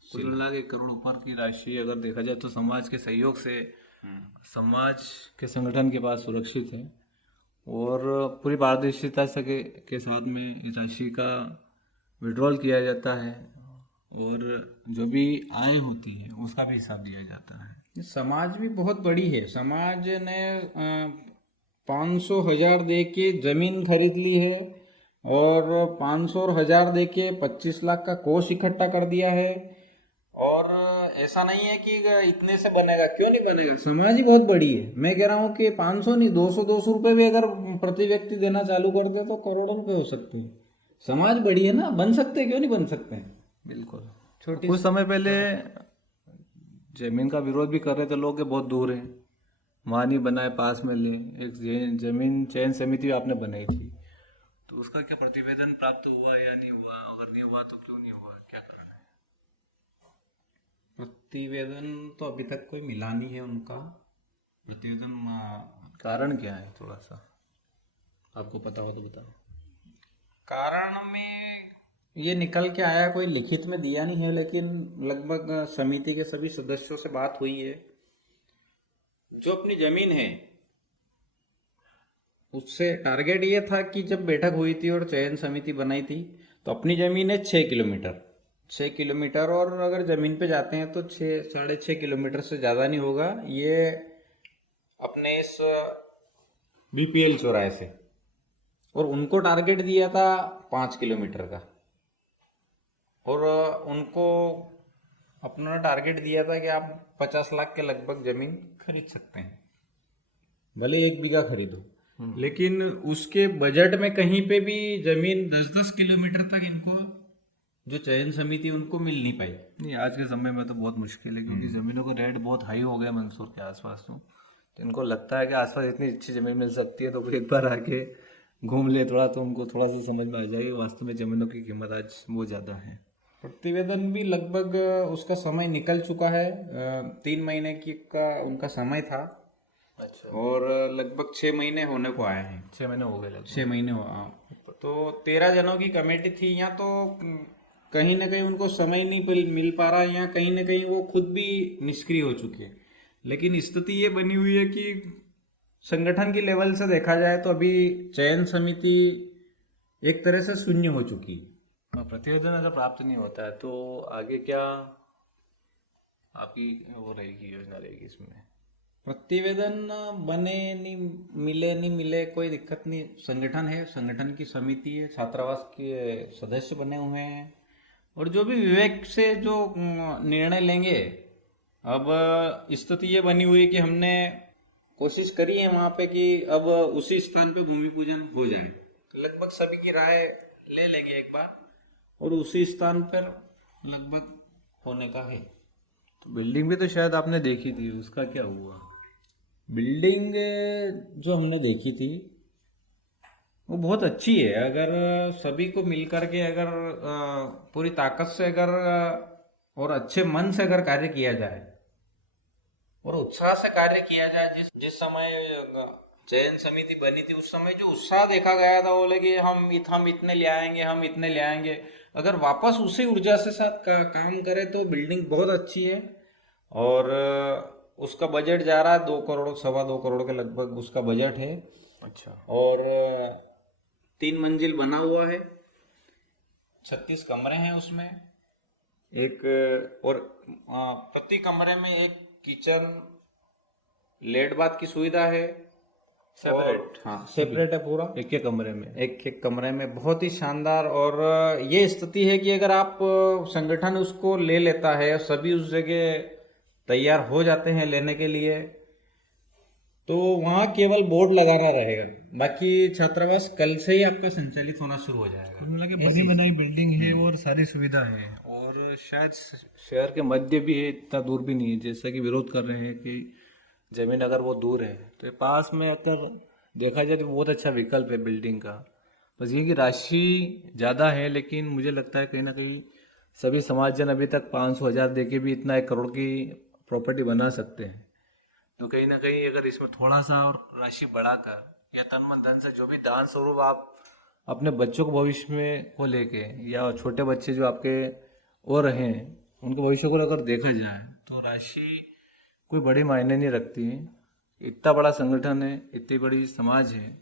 कुल मिला के 1 करोड़ ऊपर की राशि अगर देखा जाए तो समाज के सहयोग से समाज के संगठन के पास सुरक्षित है, और पूरी पारदर्शिता से के साथ में इस राशि का विड्रॉल किया जाता है, और जो भी आय होती है उसका भी हिसाब दिया जाता है। समाज भी बहुत बड़ी है। समाज ने 500,000 दे के जमीन खरीद ली है, और 500 और 1000 दे के 25 लाख का कोष इकट्ठा कर दिया है। और ऐसा नहीं है कि इतने से बनेगा, क्यों नहीं बनेगा, समाज ही बहुत बड़ी है। मैं कह रहा हूँ कि 500 नहीं, 200 रुपए भी अगर प्रति व्यक्ति देना चालू कर दे तो करोड़ों रुपए हो सकते हैं। समाज बड़ी है ना, बन सकते हैं, क्यों नहीं बन सकते हैं। बिल्कुल। छोटी कुछ समय पहले जमीन का विरोध भी कर रहे थे लोग कि बहुत दूर है, वहाँ नहीं बनाए, पास में ले। एक जमीन चयन समिति आपने बनाई थी, तो उसका क्या प्रतिवेदन प्राप्त हुआ या नहीं हुआ? अगर नहीं हुआ तो क्यों नहीं हुआ, क्या कारण है? प्रतिवेदन तो अभी तक कोई मिला नहीं है उनका। प्रतिवेदन कारण क्या है, थोड़ा सा आपको पता हो तो बताओ। कारण में ये निकल के आया, कोई लिखित में दिया नहीं है, लेकिन लगभग समिति के सभी सदस्यों से बात हुई है। जो अपनी जमीन है उससे टारगेट ये था कि जब बैठक हुई थी और चयन समिति बनाई थी, तो अपनी जमीन है 6 किलोमीटर, और अगर जमीन पे जाते हैं तो 6-6.5 किलोमीटर से ज़्यादा नहीं होगा। ये अपने इस बीपीएल चौराहे से, और उनको टारगेट दिया था 5 किलोमीटर का, और उनको अपना टारगेट दिया था कि आप 50 लाख के लगभग जमीन खरीद सकते हैं, भले 1 बीघा खरीदो। लेकिन उसके बजट में कहीं पे भी जमीन 10-10 किलोमीटर तक इनको, जो चयन समिति, उनको मिल नहीं पाई। नहीं, आज के समय में तो बहुत मुश्किल है, क्योंकि ज़मीनों का रेट बहुत हाई हो गया मंदसौर के आसपास। तो इनको लगता है कि आसपास इतनी अच्छी ज़मीन मिल सकती है, तो कोई एक बार आके घूम ले थोड़ा, तो उनको थोड़ा सा समझ में आ जाएगी वास्तव में ज़मीनों की कीमत आज बहुत ज़्यादा है। प्रतिवेदन भी लगभग उसका समय निकल चुका है, 3 महीने की का उनका समय था। अच्छा। और लगभग 6 महीने होने को आए हैं। 6 महीने हो गए लगभग। 6 महीने हो, तो 13 जनों की कमेटी थी यहाँ, तो कहीं ना कहीं उनको समय नहीं मिल पा रहा, या कहीं ना कहीं वो खुद भी निष्क्रिय हो चुके हैं। लेकिन स्थिति ये बनी हुई है कि संगठन की लेवल से देखा जाए तो अभी चयन समिति एक तरह से शून्य हो चुकी है। प्रतिवेदन अगर प्राप्त नहीं होता है तो आगे क्या आपकी वो रहेगी, योजना रहेगी इसमें? प्रतिवेदन बने नहीं मिले कोई दिक्कत नहीं। संगठन है, संगठन की समिति है, छात्रावास के सदस्य बने हुए हैं, और जो भी विवेक से जो निर्णय लेंगे। अब स्थिति ये बनी हुई है कि हमने कोशिश करी है वहाँ पे कि अब उसी स्थान पे भूमि पूजन हो जाए। लगभग सभी की राय ले लेंगे एक बार, और उसी स्थान पर लगभग होने का है। तो बिल्डिंग भी तो शायद आपने देखी थी, उसका क्या हुआ? बिल्डिंग जो हमने देखी थी वो बहुत अच्छी है। अगर सभी को मिलकर के, अगर पूरी ताकत से, अगर और अच्छे मन से अगर कार्य किया जाए और उत्साह से कार्य किया जाए, जिस समय चयन समिति बनी थी उस समय जो उत्साह देखा गया था, बोले कि हम इतने ले आएंगे, हम इतने ले आएंगे। अगर वापस उसी ऊर्जा से साथ काम करे तो बिल्डिंग बहुत अच्छी है। और उसका बजट जा रहा है 2 करोड़, 2.25 करोड़ के लगभग उसका बजट है। अच्छा। और 3 मंजिल बना हुआ है, 36 कमरे हैं उसमें। एक और प्रति कमरे में एक किचन, लेट बाथ की सुविधा है। सेपरेट? हाँ, सेपरेट है पूरा, एक एक कमरे में? एक एक कमरे में। बहुत ही शानदार। और ये स्थिति है कि अगर आप संगठन उसको ले लेता है, सभी उस जगह तैयार हो जाते हैं लेने के लिए, तो वहाँ केवल बोर्ड लगाना रहेगा, बाकी छात्रावास कल से ही आपका संचालित होना शुरू हो जाएगा। कुल मिला के बनी बनाई बिल्डिंग है और सारी सुविधा है, और शायद शहर के मध्य भी है, इतना दूर भी नहीं है जैसा कि विरोध कर रहे हैं कि जमीन अगर वो दूर है तो ये पास में अगर देखा जाए तो बहुत अच्छा विकल्प है बिल्डिंग का। बस ये कि राशि ज़्यादा है, लेकिन मुझे लगता है कहीं ना कहीं सभी समाजजन अभी तक 500,000 दे के भी इतना 1 करोड़ की प्रॉपर्टी बना सकते हैं। तो कहीं ना कहीं अगर इसमें थोड़ा सा और राशि बढ़ाकर या तन मन धन से जो भी दान स्वरूप आप अपने बच्चों को भविष्य में को लेके, या छोटे बच्चे जो आपके और हैं उनके भविष्य को अगर देखा जाए तो राशि कोई बड़ी मायने नहीं रखती है। इतना बड़ा संगठन है, इतनी बड़ी समाज है,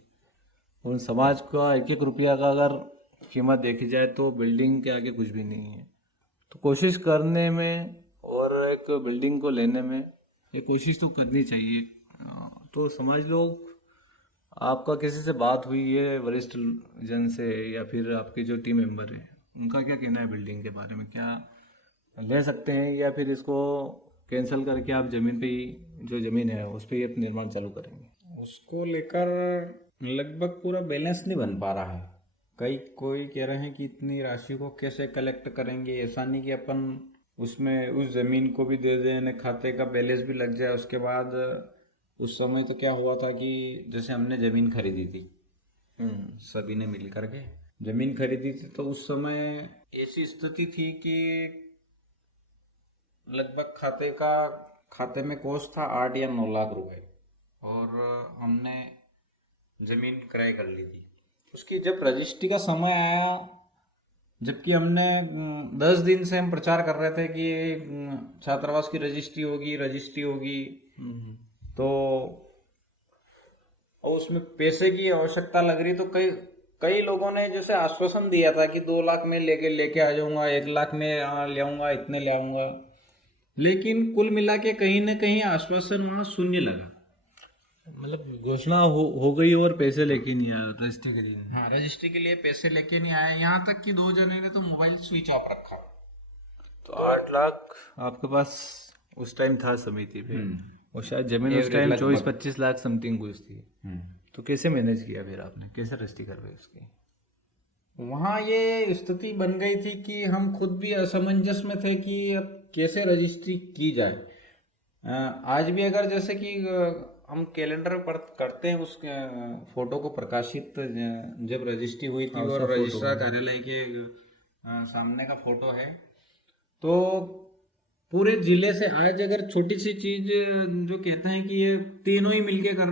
उन समाज का एक एक रुपया का अगर कीमत देखी जाए तो बिल्डिंग के आगे कुछ भी नहीं है। तो कोशिश करने में और एक बिल्डिंग को लेने में ये कोशिश तो करनी चाहिए। तो समझ लो आपका किसी से बात हुई है वरिष्ठ जन से, या फिर आपके जो टीम मेंबर हैं उनका क्या कहना है बिल्डिंग के बारे में? क्या ले सकते हैं या फिर इसको कैंसिल करके आप जमीन पे ही, जो जमीन है उस पर ही अपना निर्माण चालू करेंगे? उसको लेकर लगभग पूरा बैलेंस नहीं बन पा रहा है। कोई कह रहे हैं कि इतनी राशि को कैसे कलेक्ट करेंगे, ऐसा नहीं कि अपन उसमें उस जमीन को भी दे दें, खाते का बैलेंस भी लग जाए। उसके बाद उस समय तो क्या हुआ था कि जैसे हमने जमीन खरीदी थी, सभी ने मिल करके जमीन खरीदी थी, तो उस समय ऐसी स्थिति थी कि लगभग खाते में कोष था 8 या 9 लाख रुपए, और हमने जमीन क्रय कर ली थी। उसकी जब रजिस्ट्री का समय आया, जबकि हमने 10 दिन से हम प्रचार कर रहे थे कि छात्रावास की रजिस्ट्री होगी, तो और उसमें पैसे की आवश्यकता लग रही, तो कई लोगों ने जैसे आश्वासन दिया था कि 2 लाख में लेके आ जाऊंगा, 1 लाख में ले आऊंगा, इतने ले आऊंगा, लेकिन कुल मिला के कहीं ना कहीं आश्वासन वहां शून्य लगा। मतलब घोषणा हो गई और पैसे लेके नहीं आया रजिस्ट्री के लिए? हाँ, रजिस्ट्री के लिए पैसे लेके नहीं आए। यहाँ तक कि 2 जने ने तो मोबाइल स्विच ऑफ रखा। तो 8 लाख आपके पास उस टाइम था समिति पे, और शायद जमीन उस टाइम 24-25 लाख समथिंग कुछ थी। तो कैसे मैनेज किया फिर आपने, कैसे रजिस्ट्री करवाई उसकी? वहाँ ये स्थिति बन गई थी कि हम खुद भी असमंजस में थे कि अब कैसे रजिस्ट्री की जाए। आज भी अगर जैसे कि हम कैलेंडर पर करते हैं उस फोटो को प्रकाशित, जब रजिस्ट्री हुई थी और रजिस्ट्रार कार्यालय के सामने का फोटो है, तो पूरे जिले से आज अगर छोटी सी चीज जो कहते हैं कि ये तीनों ही मिलके कर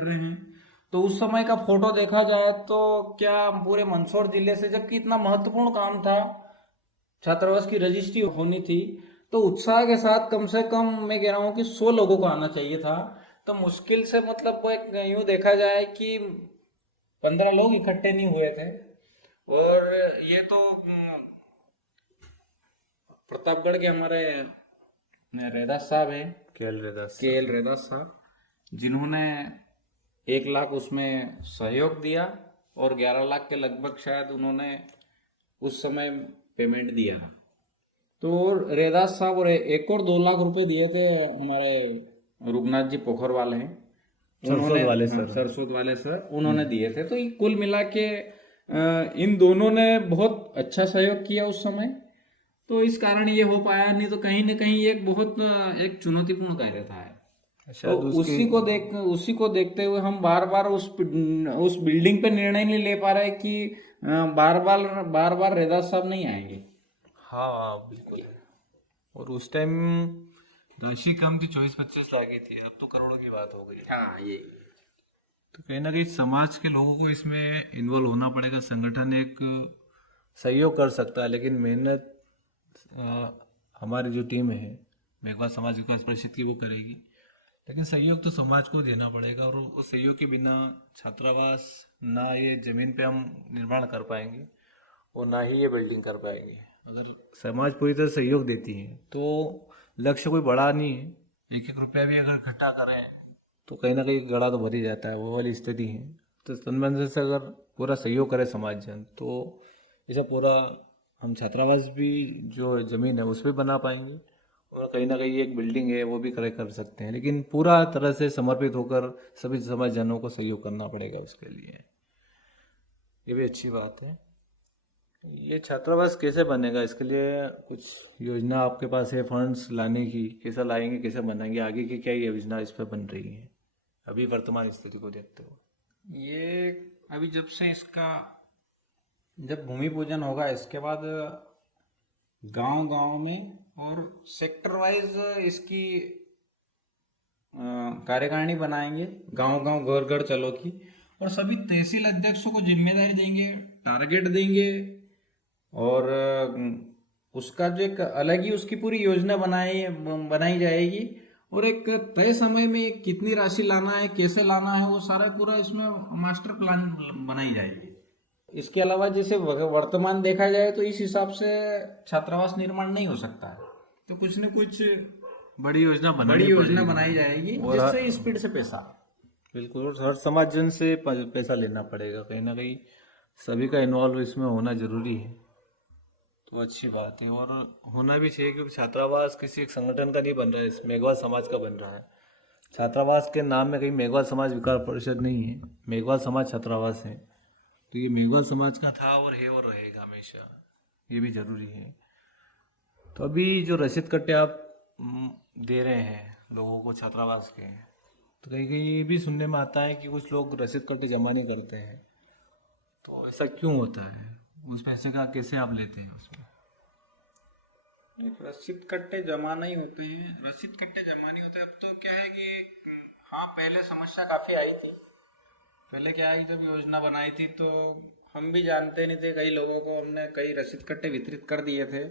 रहे हैं, तो उस समय का फोटो देखा जाए तो क्या पूरे मंदसौर जिले से, जबकि इतना महत्वपूर्ण काम था, छात्रावास की रजिस्ट्री होनी थी, तो उत्साह के साथ कम से कम मैं कह रहा हूँ कि 100 लोगों को आना चाहिए था। तो मुश्किल से मतलब वो एक यूं देखा जाए कि 15 लोग इकट्ठे नहीं हुए थे। और ये तो प्रतापगढ़ के हमारे रैदास साहब हैं, केएल रैदास साहब, जिन्होंने 1 लाख उसमें सहयोग दिया और 11 लाख के लगभग शायद उन्होंने उस समय पेमेंट दिया। तो रैदास साहब और एक और 2 लाख रुपए दिए थे हमारे रुगनाथ जी पोखर वाले हैं, सरसोद वाले सर, उन्होंने दिए थे। तो कुल मिला के इन दोनों ने बहुत अच्छा सहयोग किया उस समय, तो इस कारण ये हो पाया। नहीं तो कहीं न कहीं एक बहुत एक चुनौतीपूर्ण कार्य था। तो उसी को देखते हुए हम बार बार उस बिल्डिंग पे निर्णय नहीं ले पा रहे कि बार बार रैदास साहब नहीं आएंगे। हाँ बिल्कुल। और उस टाइम राशि कम थी, 24-25 लाख की थी, अब तो करोड़ों की बात हो गई। हाँ, ये तो कहीं ना कहीं समाज के लोगों को इसमें इन्वॉल्व होना पड़ेगा। संगठन एक सहयोग कर सकता है, लेकिन मेहनत हमारी जो टीम है मेघवाल समाज विकास परिषद की वो करेगी। लेकिन सहयोग तो समाज को देना पड़ेगा, और उस सहयोग के बिना छात्रावास ना ये ज़मीन पे हम निर्माण कर पाएंगे और ना ही ये बिल्डिंग कर पाएंगे। अगर समाज पूरी तरह सहयोग देती है तो लक्ष्य कोई बड़ा नहीं है, एक एक रुपया भी अगर इकट्ठा करें तो कहीं ना कहीं गड़ा तो भर ही जाता है, वो वाली स्थिति है। तो तन मन से अगर पूरा सहयोग करे समाज जन तो ऐसा पूरा हम छात्रावास भी जो ज़मीन है उस पर बना पाएंगे, और कहीं ना कहीं एक बिल्डिंग है वो भी कर सकते हैं। लेकिन पूरा तरह से समर्पित होकर सभी समाज जनों को सहयोग करना पड़ेगा उसके लिए, ये भी अच्छी बात है। ये छात्रावास कैसे बनेगा, इसके लिए कुछ योजना आपके पास है फंड्स लाने की? कैसे लाएंगे, कैसे बनाएंगे, आगे की क्या योजना इस पर बन रही है अभी वर्तमान स्थिति को देखते हुए? ये अभी जब से इसका जब भूमि पूजन होगा इसके बाद गांव गांव में और सेक्टर वाइज इसकी कार्यकारिणी बनाएंगे, गांव गांव घर घर चलो की, और सभी तहसील अध्यक्षों को जिम्मेदारी देंगे, टारगेट देंगे, और उसका जो एक अलग ही उसकी पूरी योजना बनाई जाएगी, और एक तय समय में कितनी राशि लाना है, कैसे लाना है, वो सारा पूरा इसमें मास्टर प्लान बनाई जाएगी। इसके अलावा जैसे वर्तमान देखा जाए तो इस हिसाब से छात्रावास निर्माण नहीं हो सकता है, तो कुछ न कुछ बड़ी योजना बनाई जाएगी जिससे स्पीड से पैसा, बिल्कुल, और हर समाज जन से पैसा लेना पड़ेगा, कहीं ना कहीं सभी का इन्वॉल्व इसमें होना जरूरी है। तो अच्छी बात है, और होना भी चाहिए, क्योंकि छात्रावास किसी एक संगठन का नहीं बन रहा है, मेघवाल समाज का बन रहा है। छात्रावास के नाम में कहीं मेघवाल समाज विकास परिषद नहीं है, मेघवाल समाज छात्रावास है। तो ये मेघवाल समाज का था और है और रहेगा हमेशा, ये भी जरूरी है। तो अभी जो रसीद कट्टे आप दे रहे हैं लोगों को छात्रावास के, तो कहीं कहीं ये भी सुनने में आता है कि कुछ लोग रसीद कट्टे जमा नहीं करते हैं, तो ऐसा क्यों होता है? उस पैसे का कैसे आप लेते हैं उसमें? रसीद कट्टे जमा नहीं होते हैं, रसीद कट्टे जमा नहीं होते। अब तो क्या है कि हाँ, पहले समस्या काफी आई थी। पहले क्या है, जब योजना बनाई थी तो हम भी जानते नहीं थे, कई लोगों को हमने कई रसीद कट्टे वितरित कर दिए थे।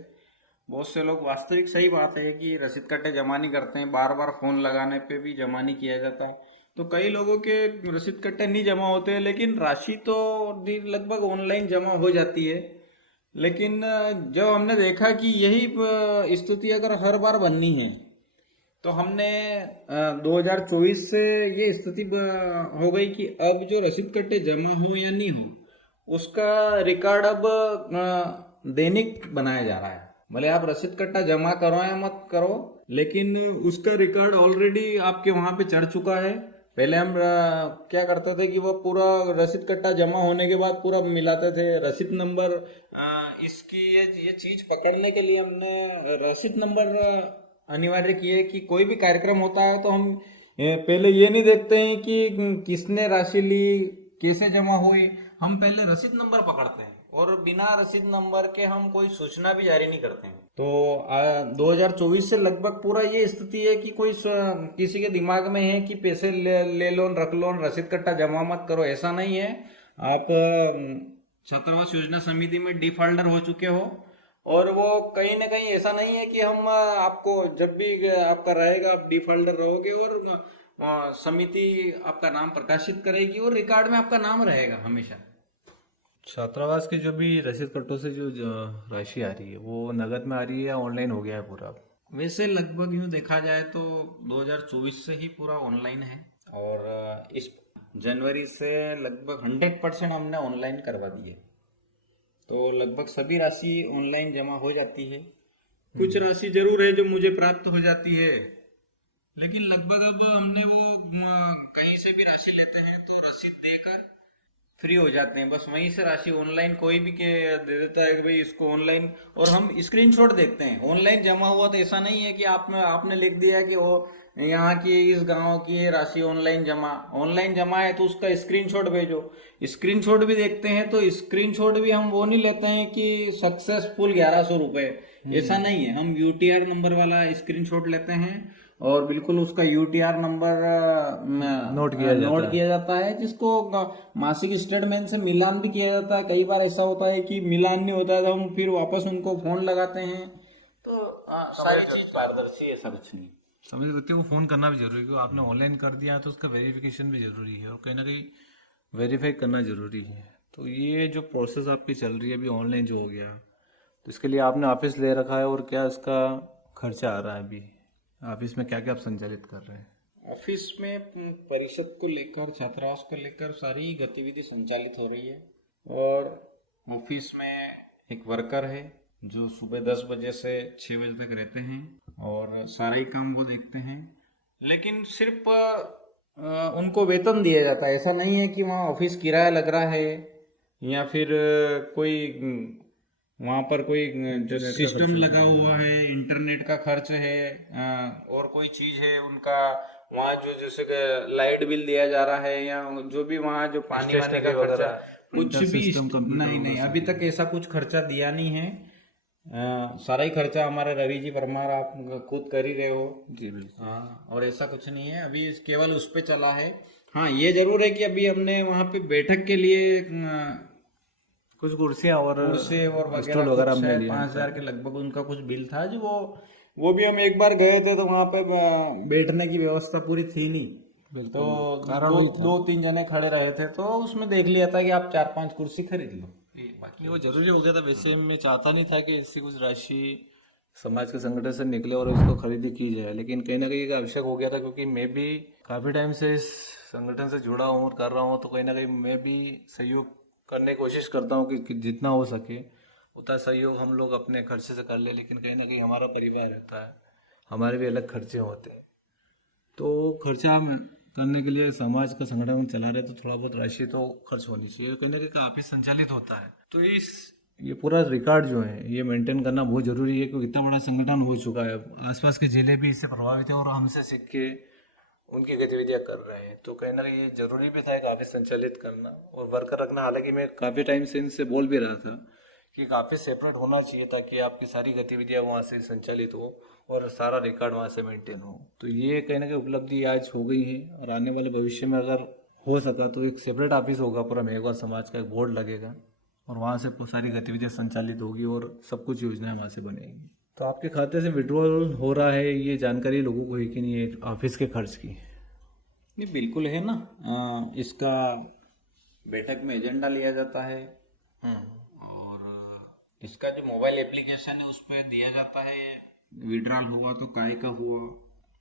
बहुत से लोग, वास्तविक सही बात है कि रसीद कट्टे जमा नहीं करते हैं, बार बार फोन लगाने पे भी जमा नहीं किया जाता है, तो कई लोगों के रसीद कट्टे नहीं जमा होते हैं, लेकिन राशि तो लगभग ऑनलाइन जमा हो जाती है। लेकिन जब हमने देखा कि यही स्थिति अगर हर बार बननी है, तो हमने 2024 से ये स्थिति हो गई कि अब जो रसीद कट्टे जमा हो या नहीं हो, उसका रिकॉर्ड अब दैनिक बनाया जा रहा है। भले आप रसीद कट्टा जमा करो या मत करो, लेकिन उसका रिकॉर्ड ऑलरेडी आपके वहां पे चढ़ चुका है। पहले हम क्या करते थे कि वो पूरा रसीद कट्टा जमा होने के बाद पूरा मिलाते थे रसीद नंबर। इसकी ये चीज पकड़ने के लिए हमने रसीद नंबर अनिवार्य किए कि कोई भी कार्यक्रम होता है तो हम पहले ये नहीं देखते हैं कि किसने राशि ली, कैसे जमा हुई, हम पहले रसीद नंबर पकड़ते हैं, और बिना रसीद नंबर के हम कोई सूचना भी जारी नहीं करते हैं। तो 2024 से लगभग पूरा ये स्थिति है कि कोई किसी के दिमाग में है कि पैसे ले लो, रख लो, रसीद कट्टा जमा मत करो, ऐसा नहीं है। आप छात्रावास योजना समिति में डिफॉल्टर हो चुके हो, और वो कहीं ना कहीं ऐसा नहीं है कि हम आपको जब भी आपका रहेगा आप डिफॉल्टर रहोगे, और समिति आपका नाम प्रकाशित करेगी और रिकॉर्ड में आपका नाम रहेगा हमेशा। छात्रावास के जो भी रसीद कट्टों से जो राशि आ रही है वो नगद में आ रही है या ऑनलाइन हो गया है पूरा? वैसे लगभग यूँ देखा जाए तो 2024 से ही पूरा ऑनलाइन है, और इस जनवरी से लगभग 100% हमने ऑनलाइन करवा दी है। तो लगभग सभी राशि ऑनलाइन जमा हो जाती है। कुछ राशि जरूर है जो मुझे प्राप्त हो जाती है, लेकिन लगभग अब हमने वो कहीं से भी राशि लेते हैं तो रसीद देकर फ्री हो जाते हैं। बस वहीं से राशि ऑनलाइन कोई भी के दे देता है कि भाई इसको ऑनलाइन, और हम स्क्रीनशॉट देखते हैं ऑनलाइन जमा हुआ। तो ऐसा नहीं है कि आपने लिख दिया कि वो यहाँ की इस गांव की है राशि ऑनलाइन जमा है तो उसका स्क्रीनशॉट भेजो। स्क्रीनशॉट भी देखते हैं, तो स्क्रीनशॉट भी हम वो नहीं लेते हैं कि सक्सेसफुल 1100 रुपए, ऐसा नहीं है, हम यूटीआर नंबर वाला स्क्रीनशॉट लेते हैं और बिल्कुल उसका यूटीआर नंबर नोट किया जाता है, जिसको मासिक स्टेटमेंट से मिलान भी किया जाता है। कई बार ऐसा होता है कि मिलान नहीं होता है तो हम फिर वापस उनको फोन लगाते हैं। तो सारी चीज पारदर्शी है, सब कुछ नहीं। समझ व्यक्ति को फ़ोन करना भी जरूरी है, क्योंकि आपने ऑनलाइन कर दिया तो उसका वेरिफिकेशन भी ज़रूरी है और कहीं ना कहीं वेरीफाई करना ज़रूरी है। तो ये जो प्रोसेस आपकी चल रही है अभी ऑनलाइन जो हो गया, तो इसके लिए आपने ऑफिस ले रखा है और क्या इसका खर्चा आ रहा है? अभी ऑफिस में क्या क्या आप संचालित कर रहे हैं? ऑफिस में परिषद को लेकर, छात्रावास को लेकर सारी गतिविधि संचालित हो रही है। और ऑफिस में एक वर्कर है जो सुबह 10 बजे से 6 बजे तक रहते हैं और सारे ही काम वो देखते हैं। लेकिन सिर्फ उनको वेतन दिया जाता है, ऐसा नहीं है कि वहाँ ऑफिस किराया लग रहा है या फिर कोई वहाँ पर कोई जो सिस्टम लगा हुआ है, इंटरनेट का खर्च है और कोई चीज है उनका वहाँ, जो जैसे लाइट बिल दिया जा रहा है या जो भी वहाँ जो पानी वानी का खर्चा, कुछ भी नहीं, अभी तक ऐसा कुछ खर्चा दिया नहीं है। सारा ही खर्चा हमारे रवि जी परमार आप खुद कर ही रहे हो। जी बिल्कुल। हाँ, और ऐसा कुछ नहीं है अभी, केवल उस पे चला है। हाँ, ये जरूर है कि अभी हमने वहाँ पे बैठक के लिए कुछ कुर्सियाँ और वगैरह वगैरह हमने 5,000 के लगभग उनका कुछ बिल था, जो वो भी हम एक बार गए थे तो वहाँ पे बैठने की व्यवस्था पूरी थी नहीं, तो दो तीन जने खड़े रहे थे, तो उसमें देख लिया था कि आप 4-5 कुर्सी खरीद लो, बाकी वो जरूरी हो गया था। वैसे मैं चाहता नहीं था कि इससे कुछ राशि समाज के संगठन से निकले और इसको खरीदी की जाए, लेकिन कहीं ना कहीं आवश्यक हो गया था, क्योंकि मैं भी काफ़ी टाइम से इस संगठन से जुड़ा हूँ और कर रहा हूँ। तो कहीं ना कहीं मैं भी सहयोग करने की कोशिश करता हूँ कि जितना हो सके उतना सहयोग हम लोग अपने खर्चे से कर ले, लेकिन कहीं ना कहीं हमारा परिवार रहता है, हमारे भी अलग खर्चे होते हैं। तो खर्चा करने के लिए समाज का संगठन चला रहे तो थोड़ा बहुत राशि तो खर्च होनी चाहिए, कहीं ना कहीं काफ़ी संचालित होता है। तो ये पूरा रिकॉर्ड जो है ये मेंटेन करना बहुत ज़रूरी है, क्योंकि इतना बड़ा संगठन हो चुका है, आसपास के जिले भी इससे प्रभावित है और हमसे सीख के उनकी गतिविधियां कर रहे हैं। तो कहीं ना कहीं ये जरूरी भी था काफ़ी संचालित करना और वर्कर रखना। हालांकि मैं काफ़ी टाइम से इनसे बोल भी रहा था कि काफ़ी सेपरेट होना चाहिए ताकि आपकी सारी गतिविधियां वहाँ से संचालित हो और सारा रिकॉर्ड वहाँ से मेंटेन हो। तो ये कहीं ना कहीं उपलब्धि आज हो गई है और आने वाले भविष्य में अगर हो सका तो एक सेपरेट ऑफिस होगा, पूरा मेघवाल समाज का एक बोर्ड लगेगा और वहाँ से सारी गतिविधियाँ संचालित होगी और सब कुछ योजनाएं वहाँ से बनेगी। तो आपके खाते से विड्रॉल हो रहा है, ये जानकारी लोगों को है कि नहीं है ऑफिस के खर्च की? नहीं, बिल्कुल है ना। इसका बैठक में एजेंडा लिया जाता है और इसका जो मोबाइल एप्लीकेशन है उस पर दिया जाता है विड्रॉल हुआ तो काय का हुआ,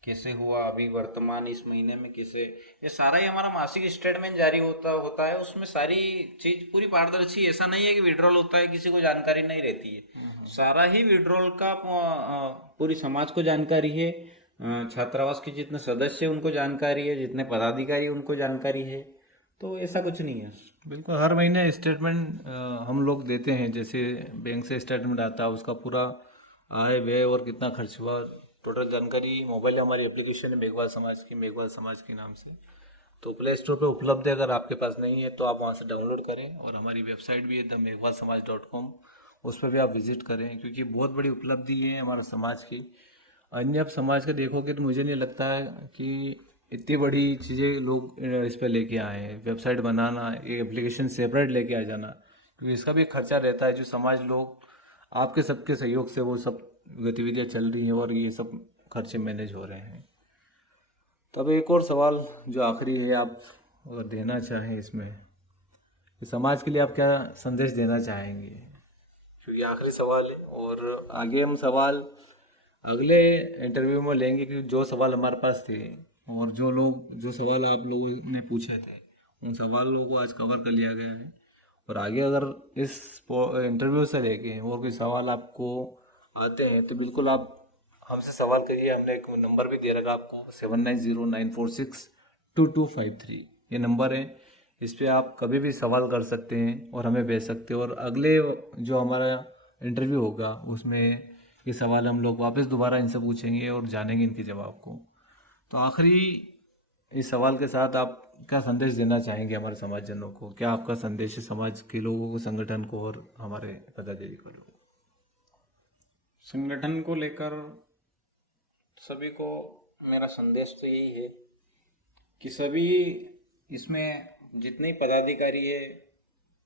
कैसे हुआ, अभी वर्तमान इस महीने में कैसे, ये सारा ही हमारा मासिक स्टेटमेंट जारी होता है। उसमें सारी चीज पूरी पारदर्शी, ऐसा नहीं है कि विड्रॉल होता है किसी को जानकारी नहीं रहती है। सारा ही विड्रॉल का पूरी समाज को जानकारी है, छात्रावास के जितने सदस्य उनको जानकारी है, जितने पदाधिकारी उनको जानकारी है। तो ऐसा कुछ नहीं है। बिल्कुल, हर महीने स्टेटमेंट हम लोग देते हैं, जैसे बैंक से स्टेटमेंट आता है उसका पूरा आय व्यय और कितना खर्च हुआ टोटल जानकारी मोबाइल हमारी एप्लीकेशन है मेघवाल समाज के नाम से। तो प्ले स्टोर पे उपलब्ध है, अगर आपके पास नहीं है तो आप वहाँ से डाउनलोड करें और हमारी वेबसाइट भी है themeghwalsamaj.com, उस पर भी आप विजिट करें, क्योंकि बहुत बड़ी उपलब्धि है हमारे समाज की। अन्य आप समाज का देखोगे तो मुझे नहीं लगता है कि इतनी बड़ी चीज़ें लोग इस पर लेके आए हैं। वेबसाइट बनाना, एक एप्लीकेशन सेपरेट लेके आ जाना, क्योंकि इसका भी खर्चा रहता है, जो समाज लोग आपके सबके सहयोग से वो सब गतिविधियाँ चल रही हैं और ये सब खर्चे मैनेज हो रहे हैं। तब एक और सवाल जो आखिरी है, आप अगर देना चाहें इसमें कि समाज के लिए आप क्या संदेश देना चाहेंगे, क्योंकि आखिरी सवाल है और आगे हम सवाल अगले इंटरव्यू में लेंगे, क्योंकि जो सवाल हमारे पास थे और जो सवाल आप लोगों ने पूछे थे उन सवालों को आज कवर कर लिया गया है। और आगे अगर इस इंटरव्यू से लेके और कोई सवाल आपको आते हैं तो बिल्कुल आप हमसे सवाल करिए। हमने एक नंबर भी दे रखा आपको 7909462253, ये नंबर है, इस पर आप कभी भी सवाल कर सकते हैं और हमें भेज सकते हैं। और अगले जो हमारा इंटरव्यू होगा उसमें ये सवाल हम लोग वापस दोबारा इनसे पूछेंगे और जानेंगे इनके जवाब को। तो आखिरी इस सवाल के साथ आप क्या संदेश देना चाहेंगे हमारे समाजजनों को? क्या आपका संदेश है समाज के लोगों को, संगठन को और हमारे पदाधिकारियों को? संगठन को लेकर सभी को मेरा संदेश तो यही है कि सभी इसमें जितने ही पदाधिकारी है,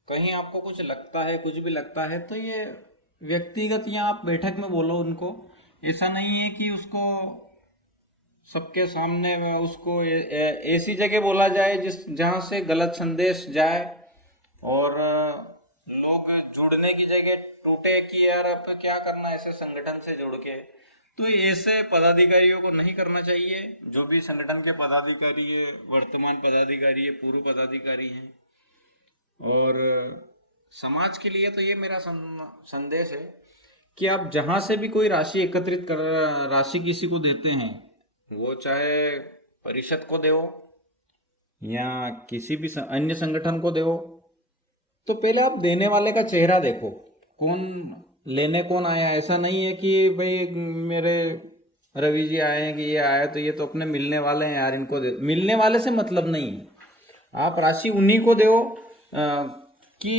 कहीं आपको कुछ लगता है, कुछ भी लगता है तो ये व्यक्तिगत या आप बैठक में बोलो उनको। ऐसा नहीं है कि उसको सबके सामने में उसको ऐसी जगह बोला जाए जहाँ से गलत संदेश जाए और लोग जुड़ने की जगह टूटे कि यार आपका क्या करना है ऐसे संगठन से जुड़ के। तो ऐसे पदाधिकारियों को नहीं करना चाहिए। जो भी संगठन के पदाधिकारी है, वर्तमान पदाधिकारी है, पूर्व पदाधिकारी हैं, और समाज के लिए तो ये मेरा संदेश है कि आप जहां से भी कोई राशि एकत्रित कर राशि किसी को देते हैं, वो चाहे परिषद को दो या किसी भी अन्य संगठन को दो, तो पहले आप देने वाले का चेहरा देखो, कौन लेने कौन आया। ऐसा नहीं है कि भाई मेरे रवि जी आए हैं कि ये आया तो ये तो अपने मिलने वाले हैं यार, इनको दे। मिलने वाले से मतलब नहीं है, आप राशि उन्हीं को दो कि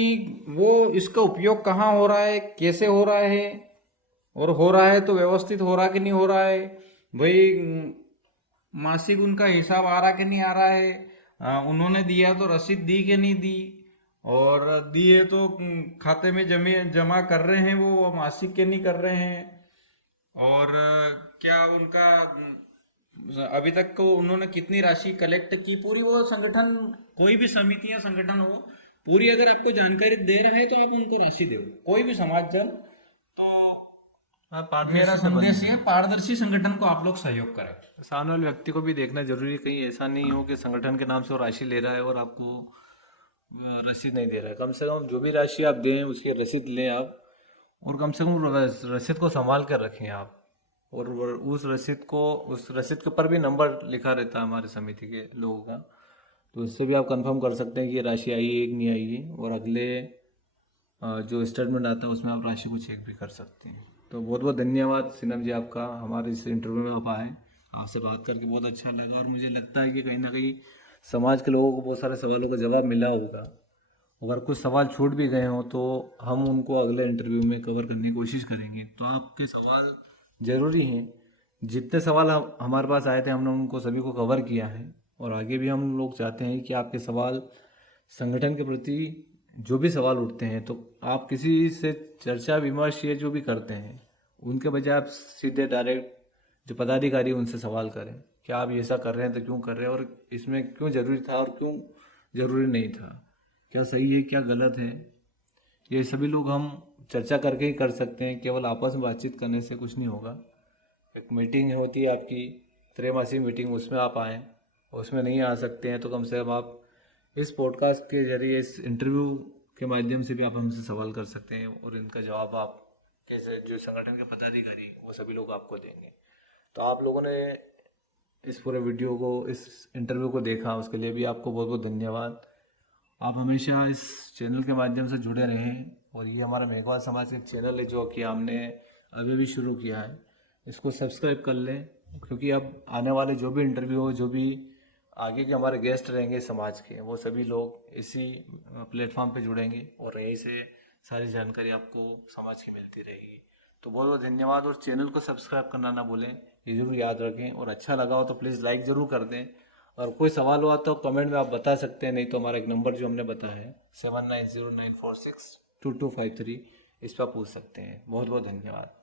वो इसका उपयोग कहाँ हो रहा है, कैसे हो रहा है, और हो रहा है तो व्यवस्थित हो रहा कि नहीं हो रहा है, भाई मासिक उनका हिसाब आ रहा कि नहीं आ रहा है, उन्होंने दिया तो रसीद दी कि नहीं दी, और दिए तो खाते में जमा कर रहे हैं वो मासिक के नहीं कर रहे हैं, और क्या उनका अभी तक को उन्होंने कितनी राशि कलेक्ट की, पूरी वो संगठन, कोई भी समिति या संगठन हो, पूरी अगर आपको जानकारी दे रहा है तो आप उनको राशि दो, कोई भी समाजजन। तो मेरा संदेश है पारदर्शी संगठन को आप लोग सहयोग करें। सामने वाले व्यक्ति को भी देखना जरूरी है, कहीं ऐसा नहीं हो कि संगठन के नाम से वो राशि ले रहा है और आपको रसीद नहीं दे रहा है। कम से कम जो भी राशि आप दें उसकी रसीद लें आप, और कम से कम रसीद को संभाल कर रखें आप, और उस रसीद के ऊपर भी नंबर लिखा रहता है हमारे समिति के लोगों का, तो इससे भी आप कंफर्म कर सकते हैं कि ये राशि आई है कि नहीं आई है, और अगले जो स्टेटमेंट आता है उसमें आप राशि को चेक भी कर सकते हैं। तो बहुत बहुत धन्यवाद सिनम जी आपका, हमारे इस इंटरव्यू में आप आए, आपसे बात करके बहुत अच्छा लगा, और मुझे लगता है कि कहीं ना कहीं समाज के लोगों को बहुत सारे सवालों का जवाब मिला होगा। अगर कुछ सवाल छूट भी गए हों तो हम उनको अगले इंटरव्यू में कवर करने की कोशिश करेंगे। तो आपके सवाल ज़रूरी हैं, जितने सवाल हमारे पास आए थे हमने उनको सभी को कवर किया है, और आगे भी हम लोग चाहते हैं कि आपके सवाल संगठन के प्रति जो भी सवाल उठते हैं तो आप किसी से चर्चा विमर्श ये जो भी करते हैं उनके बजाय आप सीधे डायरेक्ट जो पदाधिकारी उनसे सवाल करें, क्या आप ऐसा कर रहे हैं तो क्यों कर रहे हैं, और इसमें क्यों ज़रूरी था और क्यों ज़रूरी नहीं था, क्या सही है क्या गलत है, ये सभी लोग हम चर्चा करके ही कर सकते हैं। केवल आपस में बातचीत करने से कुछ नहीं होगा। एक मीटिंग होती है आपकी त्रैमासिक मीटिंग, उसमें आप आएँ, उसमें नहीं आ सकते हैं तो कम से कम आप इस पॉडकास्ट के जरिए, इस इंटरव्यू के माध्यम से भी आप हमसे सवाल कर सकते हैं, और इनका जवाब आप कैसे जो संगठन के पदाधिकारी वो सभी लोग आपको देंगे। तो आप लोगों ने इस पूरे वीडियो को, इस इंटरव्यू को देखा, उसके लिए भी आपको बहुत बहुत धन्यवाद। आप हमेशा इस चैनल के माध्यम से जुड़े रहें, और ये हमारा मेघवाल समाज का चैनल है जो कि हमने अभी भी शुरू किया है, इसको सब्सक्राइब कर लें, क्योंकि अब आने वाले जो भी इंटरव्यू हो, जो भी आगे के हमारे गेस्ट रहेंगे समाज के, वो सभी लोग इसी प्लेटफॉर्म पे जुड़ेंगे, और यहीं से सारी जानकारी आपको समाज की मिलती रहेगी। तो बहुत बहुत धन्यवाद, और चैनल को सब्सक्राइब करना ना भूलें, ये जरूर याद रखें, और अच्छा लगा हो तो प्लीज़ लाइक ज़रूर कर दें, और कोई सवाल हुआ तो कमेंट में आप बता सकते हैं, नहीं तो हमारा एक नंबर जो हमने बताया है 7909462253, इस पर पूछ सकते हैं। बहुत बहुत धन्यवाद।